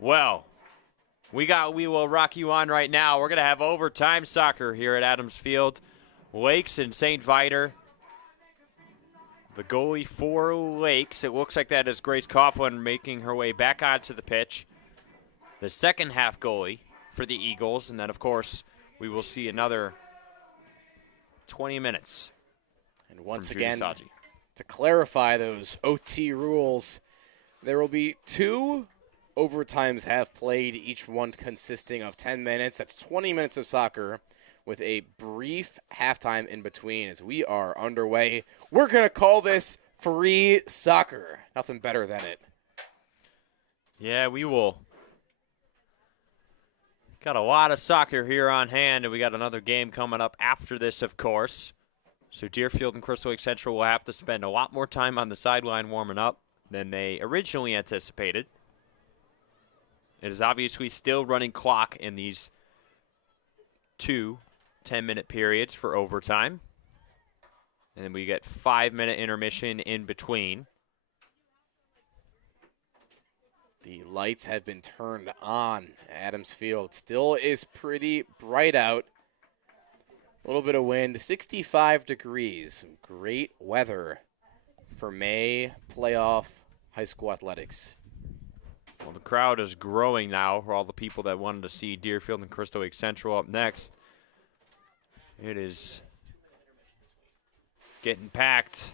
Well, we will rock you on right now. We're going to have overtime soccer here at Adams Field. Lakes and St. Viator. The goalie for Lakes, it looks like that is Grace Coughlin making her way back onto the pitch. The second half goalie for the Eagles, and then, of course, we will see another 20 minutes. And once again, to clarify those OT rules, there will be 2 overtimes have played, each one consisting of 10 minutes. That's 20 minutes of soccer with a brief halftime in between as we are underway. We're going to call this free soccer. Nothing better than it. Yeah, we will. Got a lot of soccer here on hand, and we got another game coming up after this, of course. So Deerfield and Crystal Lake Central will have to spend a lot more time on the sideline warming up than they originally anticipated. It is obviously still running clock in these 2 10-minute periods for overtime. And then we get 5-minute intermission in between. The lights have been turned on. Adams Field still is pretty bright out. A little bit of wind, 65 degrees. Some great weather for May playoff high school athletics. Well, the crowd is growing now for all the people that wanted to see Deerfield and Crystal Lake Central up next. It is getting packed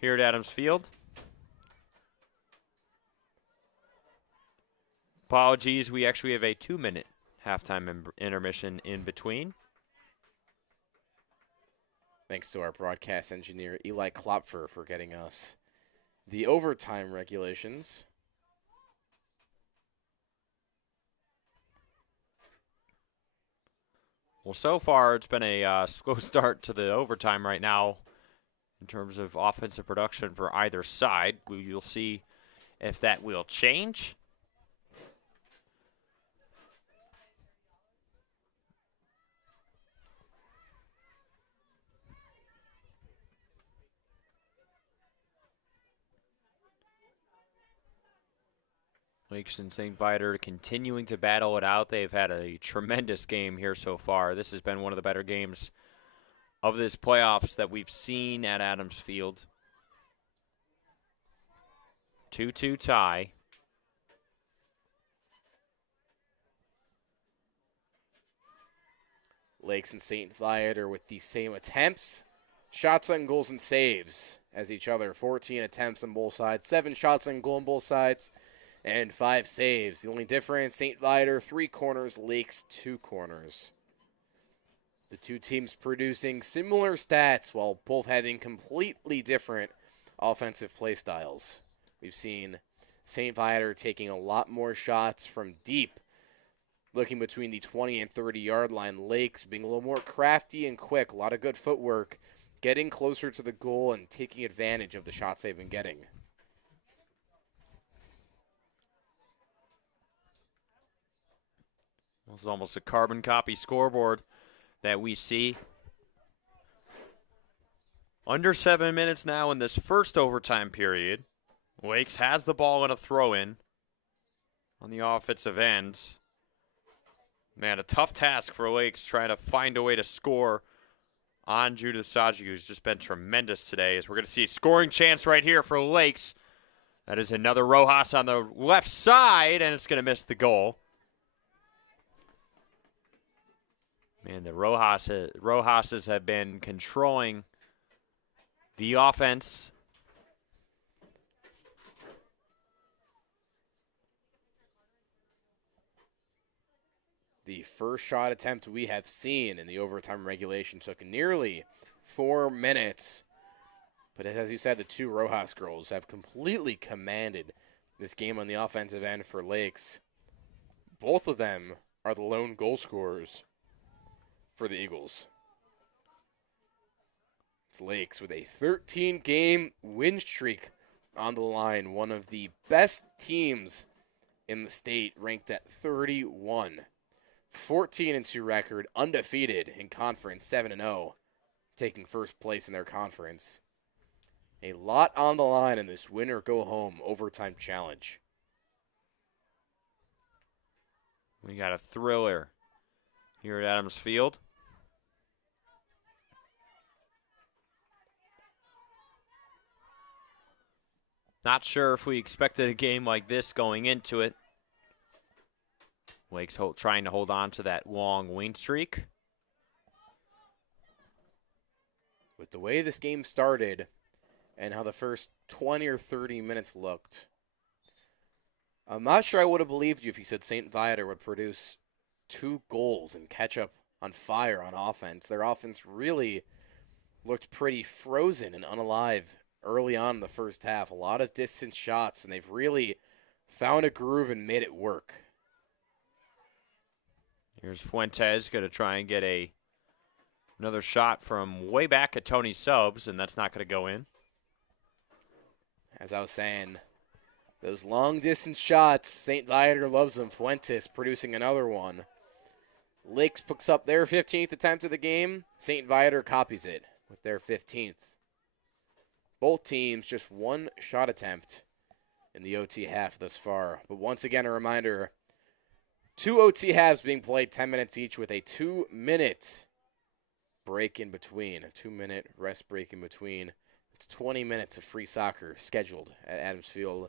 here at Adams Field. Apologies, we actually have a 2-minute halftime intermission in between. Thanks to our broadcast engineer, Eli Klopfer, for getting us the overtime regulations. Well, so far it's been a slow start to the overtime right now in terms of offensive production for either side. We'll see if that will change. Lakes and St. Viator continuing to battle it out. They've had a tremendous game here so far. This has been one of the better games of this playoffs that we've seen at Adams Field. 2-2 tie. Lakes and St. Viator with the same attempts, shots on goals and saves as each other. 14 attempts on both sides, 7 shots on goal on both sides, and 5 saves. The only difference, St. Viator 3 corners, Lakes 2 corners. The two teams producing similar stats while both having completely different offensive play styles. We've seen St. Viator taking a lot more shots from deep, looking between the 20 and 30-yard line. Lakes being a little more crafty and quick, a lot of good footwork, getting closer to the goal and taking advantage of the shots they've been getting. It's almost a carbon copy scoreboard that we see. Under 7 minutes now in this first overtime period. Lakes has the ball in a throw-in on the offensive end. Man, a tough task for Lakes trying to find a way to score on Judith Saji, who's just been tremendous today. As we're going to see a scoring chance right here for Lakes. That is another Rojas on the left side, and it's going to miss the goal. Man, the Rojases have been controlling the offense. The first shot attempt we have seen in the overtime regulation took nearly 4 minutes. But as you said, the two Rojas girls have completely commanded this game on the offensive end for Lakes. Both of them are the lone goal scorers for the Eagles. It's Lakes with a 13-game win streak on the line. One of the best teams in the state, ranked at 31. 14-2 record, undefeated in conference, 7-0, taking first place in their conference. A lot on the line in this win or go home overtime challenge. We got a thriller here at Adams Field. Not sure if we expected a game like this going into it. Wake's trying to hold on to that long win streak. With the way this game started and how the first 20 or 30 minutes looked, I'm not sure I would have believed you if you said St. Viator would produce 2 goals and catch up on fire on offense. Their offense really looked pretty frozen and unalive early on in the first half. A lot of distance shots, and they've really found a groove and made it work. Here's Fuentes going to try and get another shot from way back at Tony Subs, and that's not going to go in. As I was saying, those long-distance shots, St. Viator loves them. Fuentes producing another one. Lakes picks up their 15th attempt of the game. St. Viator copies it with their 15th. Both teams just 1 shot attempt in the OT half thus far. But once again, a reminder, 2 OT halves being played 10 minutes each with a 2-minute break in between, a 2-minute rest break in between. It's 20 minutes of free soccer scheduled at Adams Field.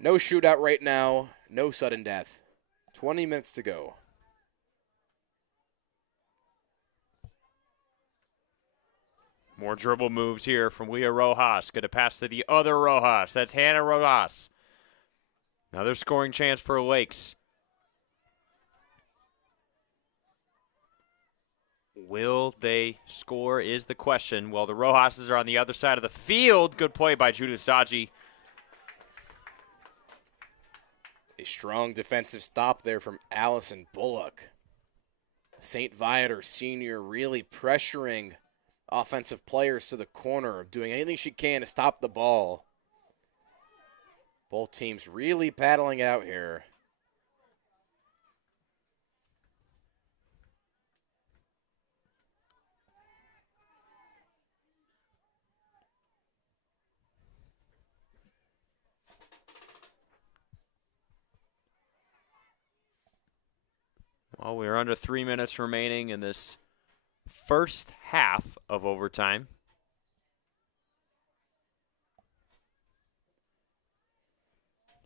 No shootout right now, no sudden death. 20 minutes to go. More dribble moves here from Leah Rojas. Going to pass to the other Rojas. That's Hannah Rojas. Another scoring chance for Lakes. Will they score is the question. Well, the Rojases are on the other side of the field. Good play by Judith Saji. A strong defensive stop there from Allison Bullock. St. Viator senior really pressuring offensive players to the corner, doing anything she can to stop the ball. Both teams really battling out here. Well, we're under 3 minutes remaining in this first half of overtime.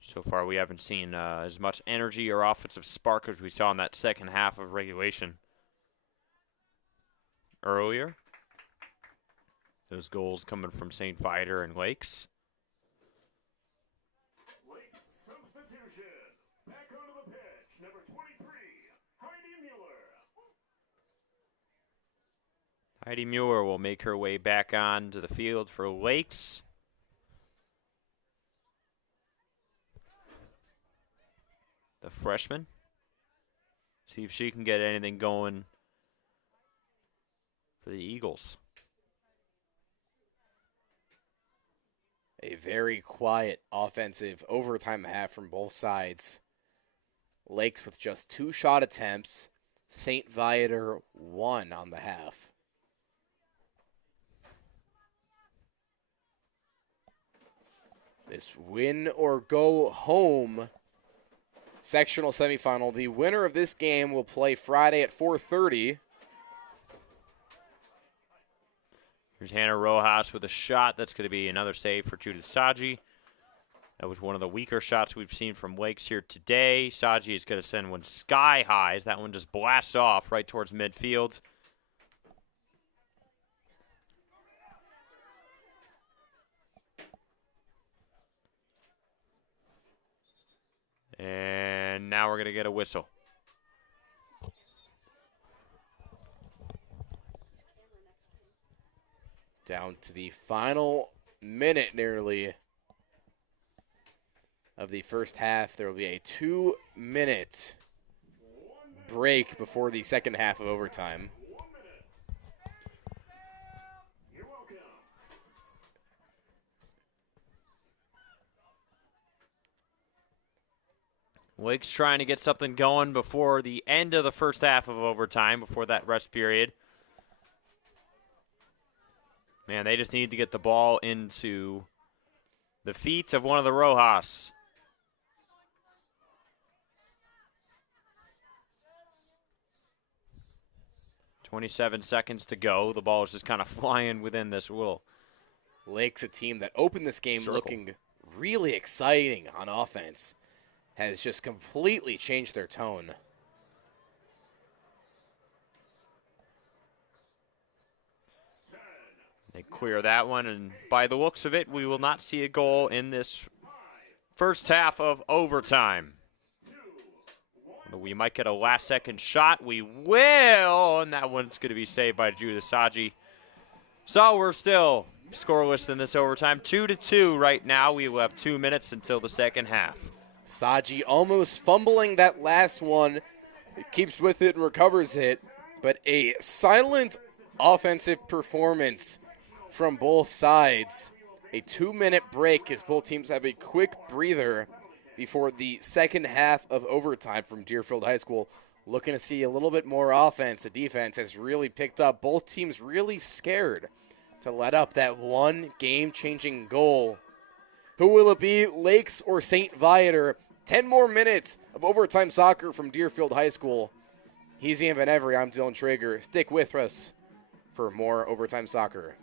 So far, we haven't seen as much energy or offensive spark as we saw in that second half of regulation earlier. Those goals coming from St. Viator and Lakes. Lakes substitution. Back onto the pitch, number 23, Heidi Mueller. Heidi Mueller will make her way back onto the field for Lakes. The freshman. See if she can get anything going for the Eagles. A very quiet offensive overtime half from both sides. Lakes with just 2 shot attempts. St. Viator 1 on the half. This win or go home sectional semifinal. The winner of this game will play Friday at 4:30. Here's Hannah Rojas with a shot. That's going to be another save for Judith Saji. That was one of the weaker shots we've seen from Lakes here today. Saji is going to send one sky high as that one just blasts off right towards midfield. And now we're going to get a whistle. Down to the final minute nearly of the first half. There will be a 2-minute break before the second half of overtime. You're welcome. Lakes trying to get something going before the end of the first half of overtime, before that rest period. Man, they just need to get the ball into the feet of one of the Rojas. 27 seconds to go. The ball is just kind of flying within this little Lakes, a team that opened this game circle. looking really exciting on offense, has just completely changed their tone. They clear that one, and by the looks of it, we will not see a goal in this first half of overtime. We might get a last-second shot. We will, and that one's going to be saved by Judith Saji. So we're still scoreless in this overtime. 2-2 right now. We will have 2 minutes until the second half. Saji almost fumbling that last one. It keeps with it and recovers it, but a silent offensive performance from both sides. A 2-minute break as both teams have a quick breather before the second half of overtime from Deerfield High School. Looking to see a little bit more offense. The defense has really picked up. Both teams really scared to let up that one game-changing goal. Who will it be, Lakes or St. Viator? 10 more minutes of overtime soccer from Deerfield High School. He's Ian Van Every. I'm Dylan Traeger. Stick with us for more overtime soccer.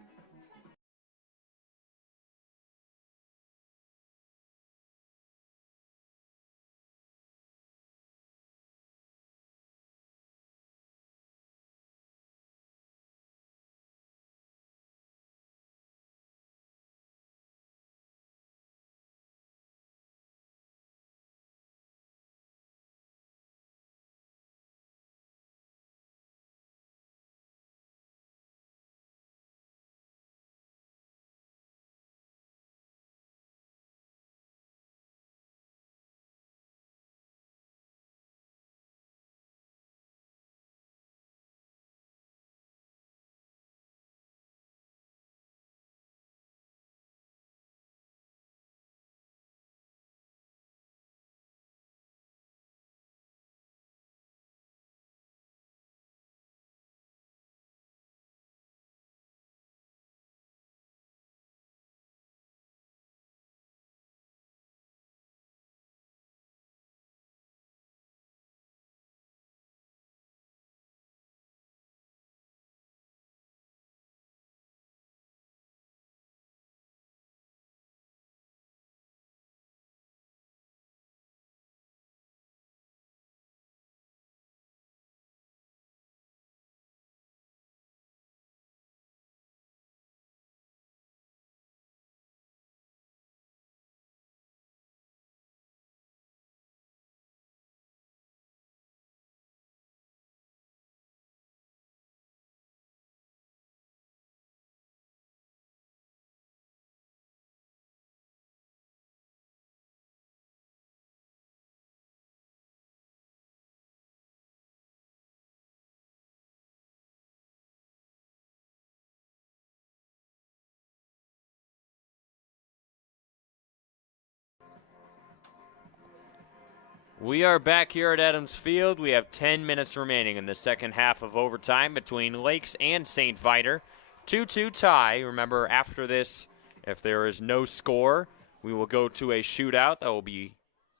We are back here at Adams Field. We have 10 minutes remaining in the second half of overtime between Lakes and St. Viator. 2-2 tie. Remember, after this, if there is no score, we will go to a shootout. That will be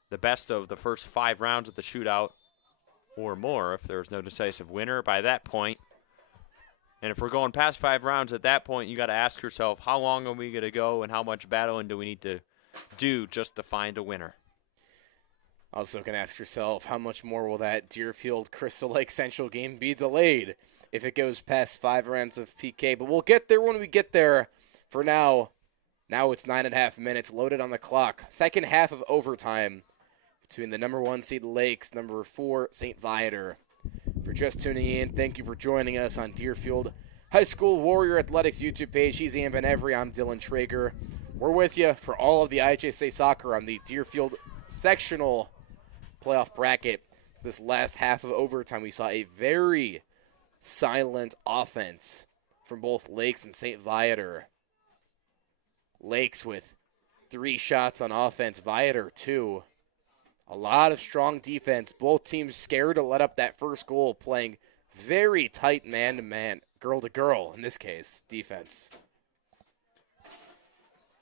the best of the first 5 rounds of the shootout or more if there is no decisive winner by that point. And if we're going past 5 rounds at that point, you got to ask yourself, how long are we going to go and how much battling do we need to do just to find a winner? Also can ask yourself, how much more will that Deerfield Crystal Lake Central game be delayed if it goes past 5 rounds of PK? But we'll get there when we get there. For now it's 9.5 minutes loaded on the clock. Second half of overtime between the number 1 seed Lakes, number 4 St. Viator. For just tuning in, thank you for joining us on Deerfield High School Warrior Athletics YouTube page. He's Ian Van Every. I'm Dylan Traeger. We're with you for all of the IHSA soccer on the Deerfield Sectional playoff bracket. This last half of overtime, we saw a very silent offense from both Lakes and St. Viator. Lakes with 3 shots on offense, Viator 2. A lot of strong defense. Both teams scared to let up that first goal, playing very tight man-to-man, girl-to-girl, in this case, defense.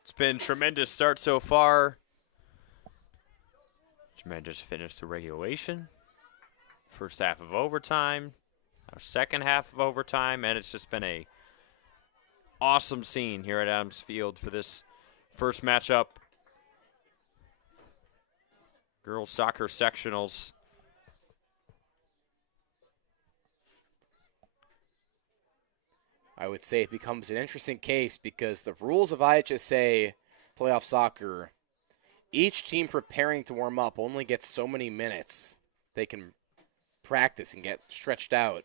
It's been a tremendous start so far. Tremendous finish to regulation. First half of overtime. Our second half of overtime, and it's just been a awesome scene here at Adams Field for this first matchup. Girls soccer sectionals. I would say it becomes an interesting case because the rules of IHSA playoff soccer, each team preparing to warm up only gets so many minutes they can practice and get stretched out.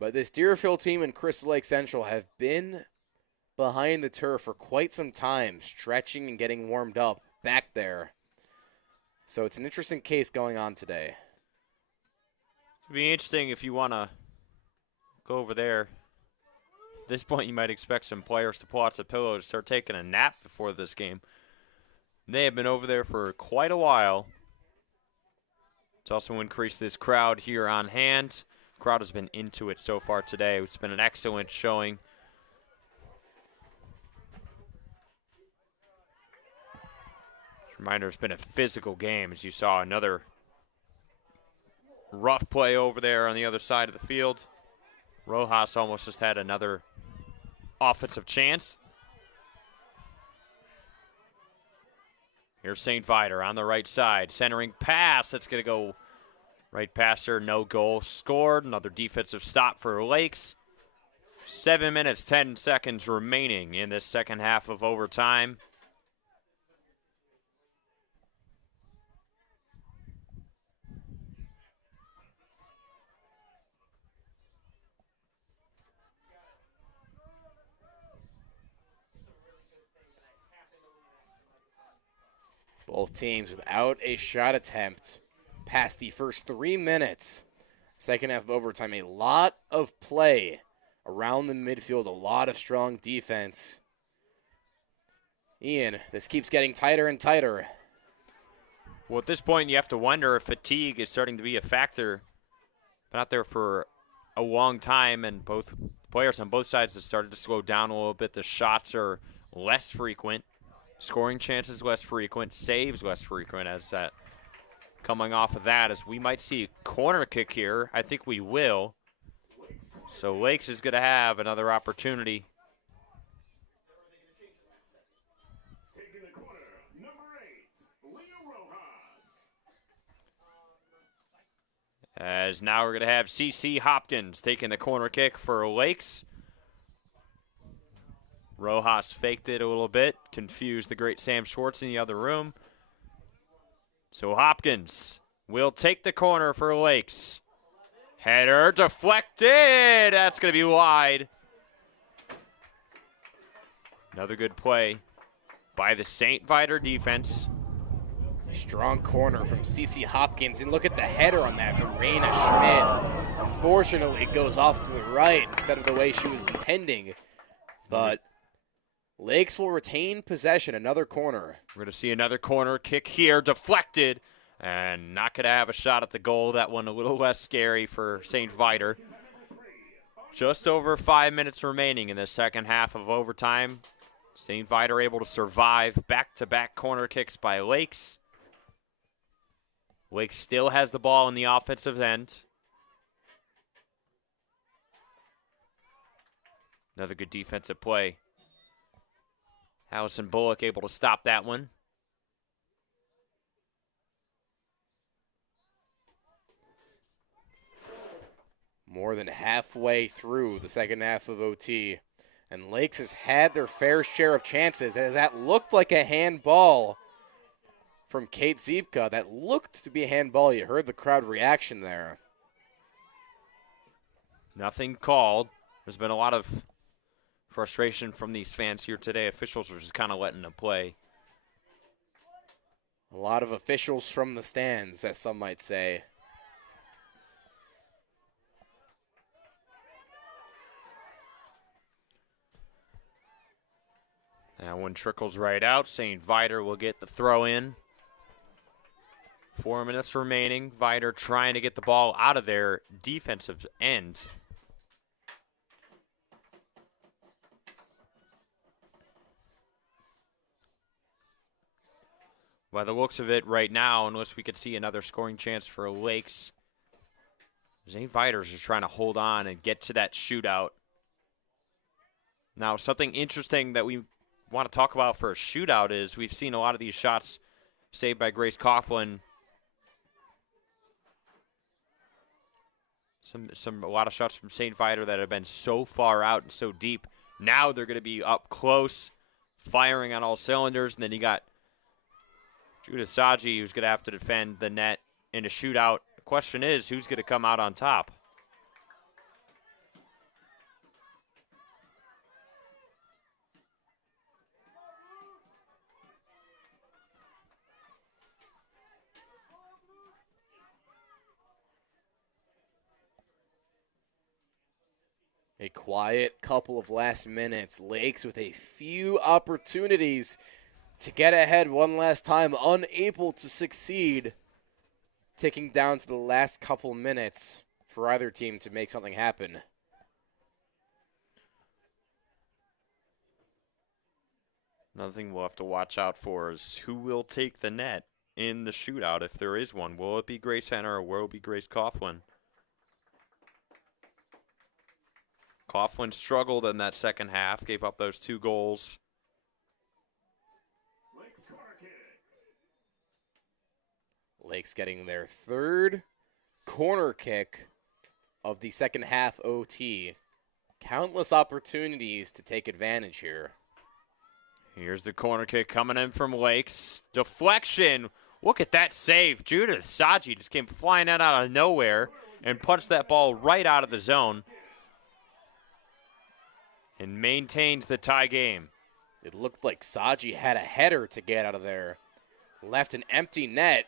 But this Deerfield team and Crystal Lake Central have been behind the turf for quite some time, stretching and getting warmed up back there. So it's an interesting case going on today. It'd be interesting if you want to go over there. At this point, you might expect some players to pull out some pillows, start taking a nap before this game. They have been over there for quite a while. It's also increased this crowd here on hand. Crowd has been into it so far today. It's been an excellent showing. Reminder, it's been a physical game, as you saw another rough play over there on the other side of the field. Rojas almost just had another offensive chance. Here's St. Viator on the right side. Centering pass. That's going to go right past her. No goal scored. Another defensive stop for Lakes. 7 minutes, 10 seconds remaining in this second half of overtime. Both teams without a shot attempt past the first 3 minutes. Second half of overtime, a lot of play around the midfield, a lot of strong defense. Ian, this keeps getting tighter and tighter. Well, at this point, you have to wonder if fatigue is starting to be a factor. Been out there for a long time, and both players on both sides have started to slow down a little bit. The shots are less frequent. Scoring chances less frequent, saves less frequent as that coming off of that, as we might see a corner kick here. I think we will. So Lakes is going to have another opportunity. Taking the corner, number 8, Leo Rojas. As now we're going to have CC Hopkins taking the corner kick for Lakes. Rojas faked it a little bit, confused the great Sam Schwartz in the other room. So Hopkins will take the corner for Lakes. Header deflected. That's going to be wide. Another good play by the St. Viator defense. Strong corner from CC Hopkins, and look at the header on that from Raina Schmidt. Unfortunately, it goes off to the right instead of the way she was intending. But Lakes will retain possession, another corner. We're going to see another corner kick here, deflected, and not going to have a shot at the goal. That one a little less scary for St. Viator. Just over 5 minutes remaining in the second half of overtime. St. Viator able to survive back-to-back corner kicks by Lakes. Lakes still has the ball in the offensive end. Another good defensive play. Allison Bullock able to stop that one. More than halfway through the second half of OT. And Lakes has had their fair share of chances, as that looked like a handball from Kate Ziepka. That looked to be a handball. You heard the crowd reaction there. Nothing called. There's been a lot of frustration from these fans here today. Officials are just kind of letting them play. A lot of officials from the stands, as some might say. That one trickles right out. St. Viator will get the throw in. 4 minutes remaining. Viator trying to get the ball out of their defensive end. By the looks of it right now, unless we could see another scoring chance for Lakes, St. Viator's just trying to hold on and get to that shootout. Now, something interesting that we want to talk about for a shootout is we've seen a lot of these shots saved by Grace Coughlin. A lot of shots from St. Viator that have been so far out and so deep. Now they're going to be up close, firing on all cylinders. And then you got Judith Saji, who's going to have to defend the net in a shootout. The question is, who's going to come out on top? A quiet couple of last minutes. Lakes with a few opportunities to get ahead one last time, unable to succeed. Ticking down to the last couple minutes for either team to make something happen. Another thing we'll have to watch out for is who will take the net in the shootout if there is one. Will it be Grace Henner or will it be Grace Coughlin? Coughlin struggled in that second half, gave up those 2 goals. Lakes getting their third corner kick of the second half OT. Countless opportunities to take advantage here. Here's the corner kick coming in from Lakes. Deflection. Look at that save. Judith Saji just came flying out of nowhere and punched that ball right out of the zone and maintains the tie game. It looked like Saji had a header to get out of there. Left an empty net.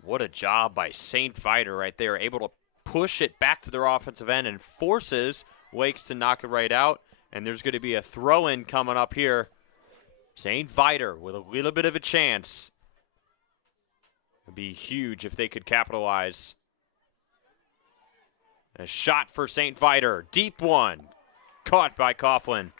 What a job by St. Viator right there, able to push it back to their offensive end and forces Lakes to knock it right out. And there's going to be a throw-in coming up here. St. Viator with a little bit of a chance. It'd be huge if they could capitalize. A shot for St. Viator, deep one, caught by Coughlin.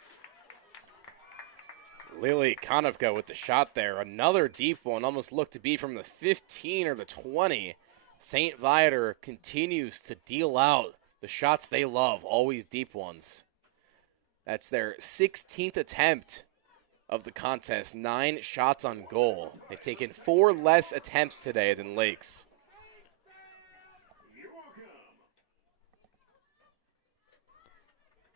Lily Konopka with the shot there. Another deep one, almost looked to be from the 15 or the 20. St. Viator continues to deal out the shots they love, always deep ones. That's their 16th attempt of the contest, 9 shots on goal. They've taken 4 less attempts today than Lakes.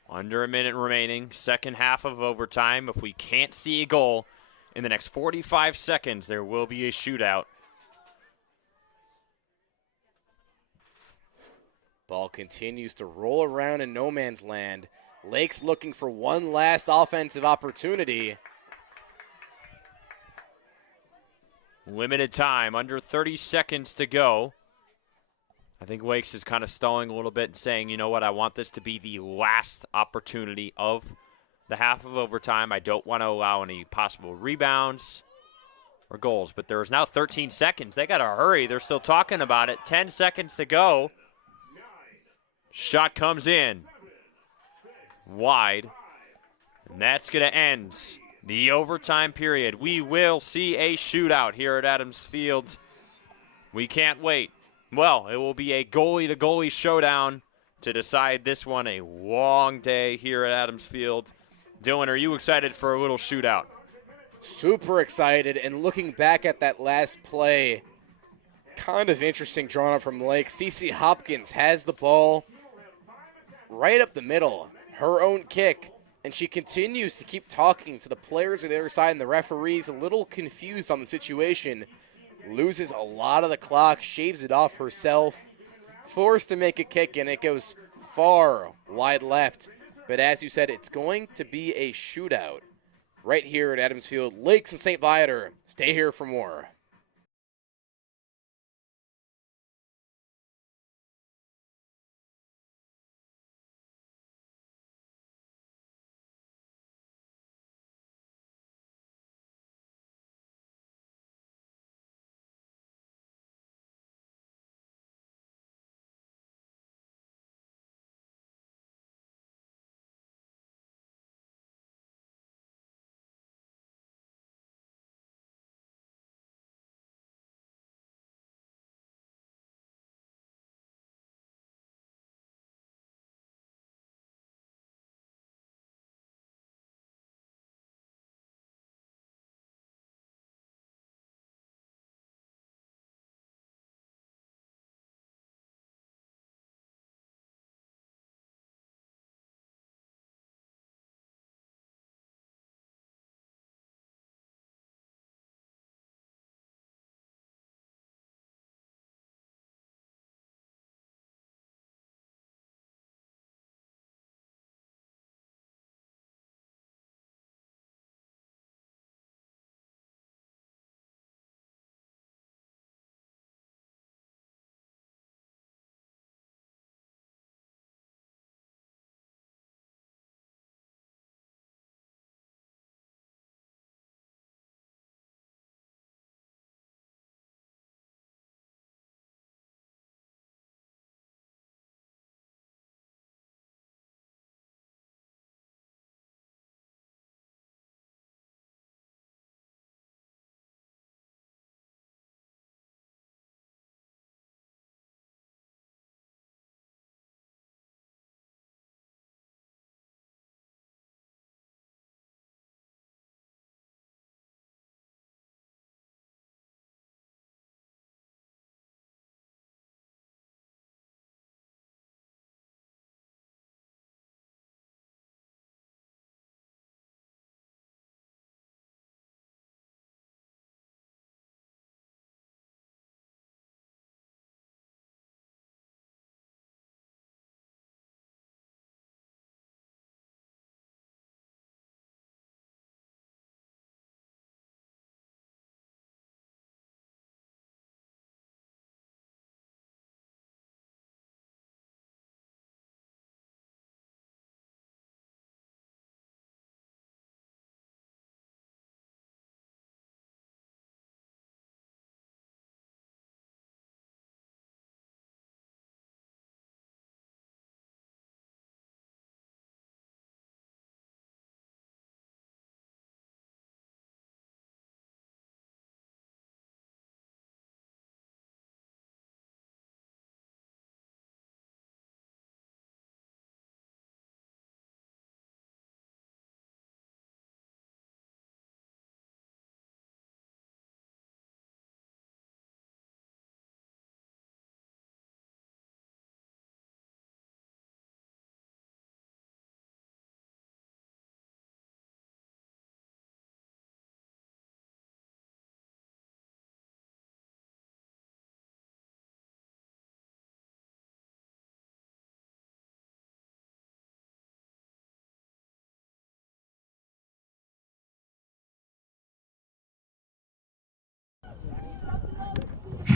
Under a minute remaining, second half of overtime. If we can't see a goal in the next 45 seconds, there will be a shootout. Ball continues to roll around in no man's land. Lakes looking for one last offensive opportunity. Limited time, under 30 seconds to go. I think Lakes is kind of stalling a little bit and saying, you know what, I want this to be the last opportunity of the half of overtime. I don't want to allow any possible rebounds or goals. But there's now 13 seconds. They got to hurry. They're still talking about it. 10 seconds to go. Shot comes in. Wide. And that's going to end the overtime period. We will see a shootout here at Adams Field. We can't wait. Well, it will be a goalie-to-goalie showdown to decide this one. A long day here at Adams Field. Dylan, are you excited for a little shootout? Super excited, and looking back at that last play, kind of interesting drawn up from Lake. Cece Hopkins has the ball right up the middle, her own kick, and she continues to keep talking to the players on the other side, and the referee's a little confused on the situation. Loses a lot of the clock, shaves it off herself, forced to make a kick, and it goes far wide left. But as you said, it's going to be a shootout right here at Adams Field. Lakes and St. Viator, stay here for more.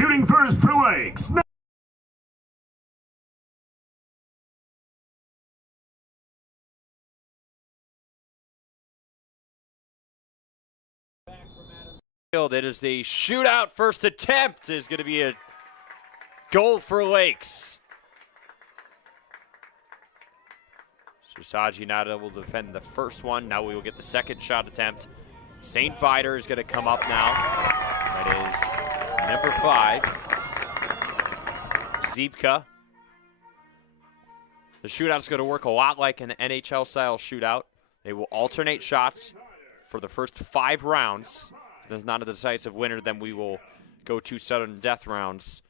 Shooting first for Lakes. It is the shootout. First attempt is going to be a goal for Lakes. Susaji not able to defend the first one. Now we will get the second shot attempt. St. Viator is going to come up now. That is number 5, Ziepka. The shootout's going to work a lot like an NHL-style shootout. They will alternate shots for the first 5 rounds. If there's not a decisive winner, then we will go to sudden death rounds.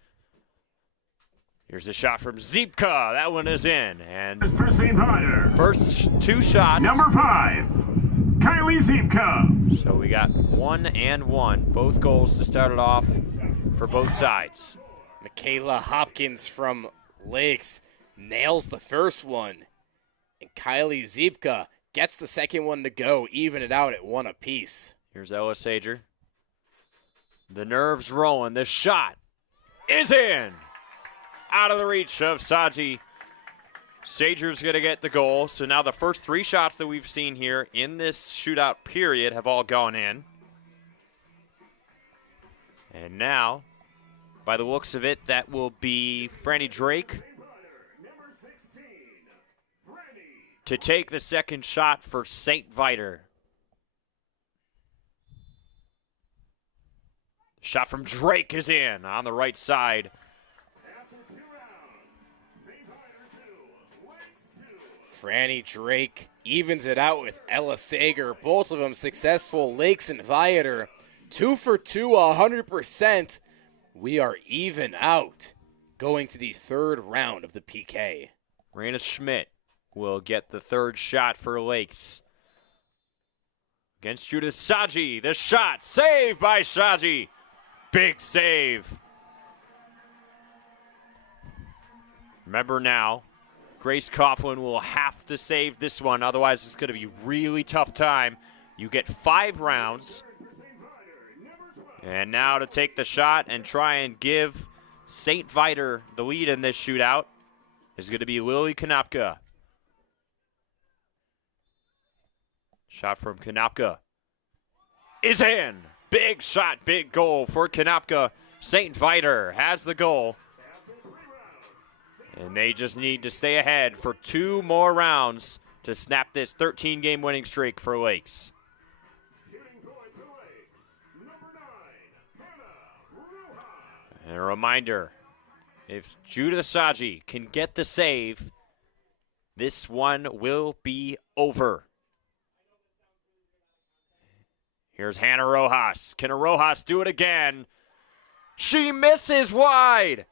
Here's a shot from Ziepka. That one is in. And For St. Viator. first 2 shots. Number 5, Kylie Ziepka. So we got 1 and 1. Both goals to start it off for both sides. Michaela Hopkins from Lakes nails the first one. And Kylie Ziepka gets the second one to go, even it out at 1 apiece. Here's Ella Sager. The nerves rolling. The shot is in. Out of the reach of Saji. Sager's going to get the goal. So now the first 3 shots that we've seen here in this shootout period have all gone in. And now, by the looks of it, that will be Franny Drake to take the second shot for St. Viator. Shot from Drake is in on the right side. Franny Drake evens it out with Ella Sager. Both of them successful. Lakes and Viator. 2 for 2, 100%. We are even out going to the 3rd round of the PK. Raina Schmidt will get the 3rd shot for Lakes. Against Judith Saji. The shot saved by Saji. Big save. Remember now, Grace Coughlin will have to save this one. Otherwise, it's going to be a really tough time. You get 5 rounds. And now to take the shot and try and give St. Viator the lead in this shootout is going to be Lily Konopka. Shot from Konopka is in. Big shot, big goal for Konopka. St. Viator has the goal. And they just need to stay ahead for 2 more rounds to snap this 13-game winning streak for Lakes. And a reminder, if Judith Saji can get the save, this one will be over. Here's Hannah Rojas. Can Rojas do it again? She misses wide.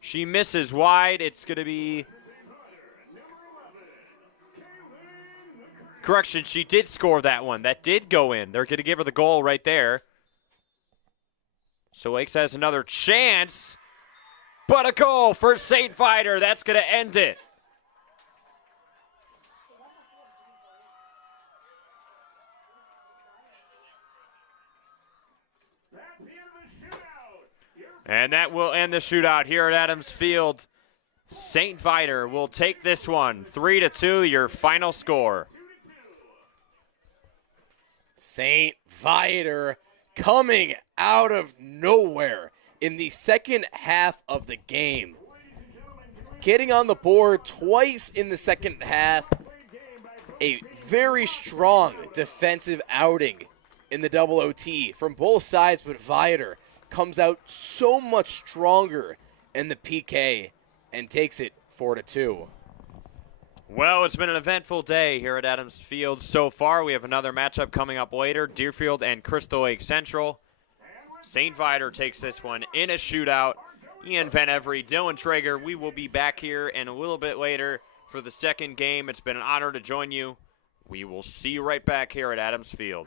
She misses wide. It's going to be... Correction, she did score that one. That did go in. They're going to give her the goal right there. So Lakes has another chance. But a goal for St. Viator. That's going to end it. And that will end the shootout here at Adams Field. St. Viator will take this one. 3-2, your final score. St. Viator coming out of nowhere in the second half of the game. Getting on the board twice in the second half. A very strong defensive outing in the double OT from both sides, but Viator comes out so much stronger in the PK and takes it 4-2. Well, it's been an eventful day here at Adams Field so far. We have another matchup coming up later, Deerfield and Crystal Lake Central. St. Viator takes this one in a shootout. Ian Van Every, Dylan Traeger, we will be back here and a little bit later for the second game. It's been an honor to join you. We will see you right back here at Adams Field.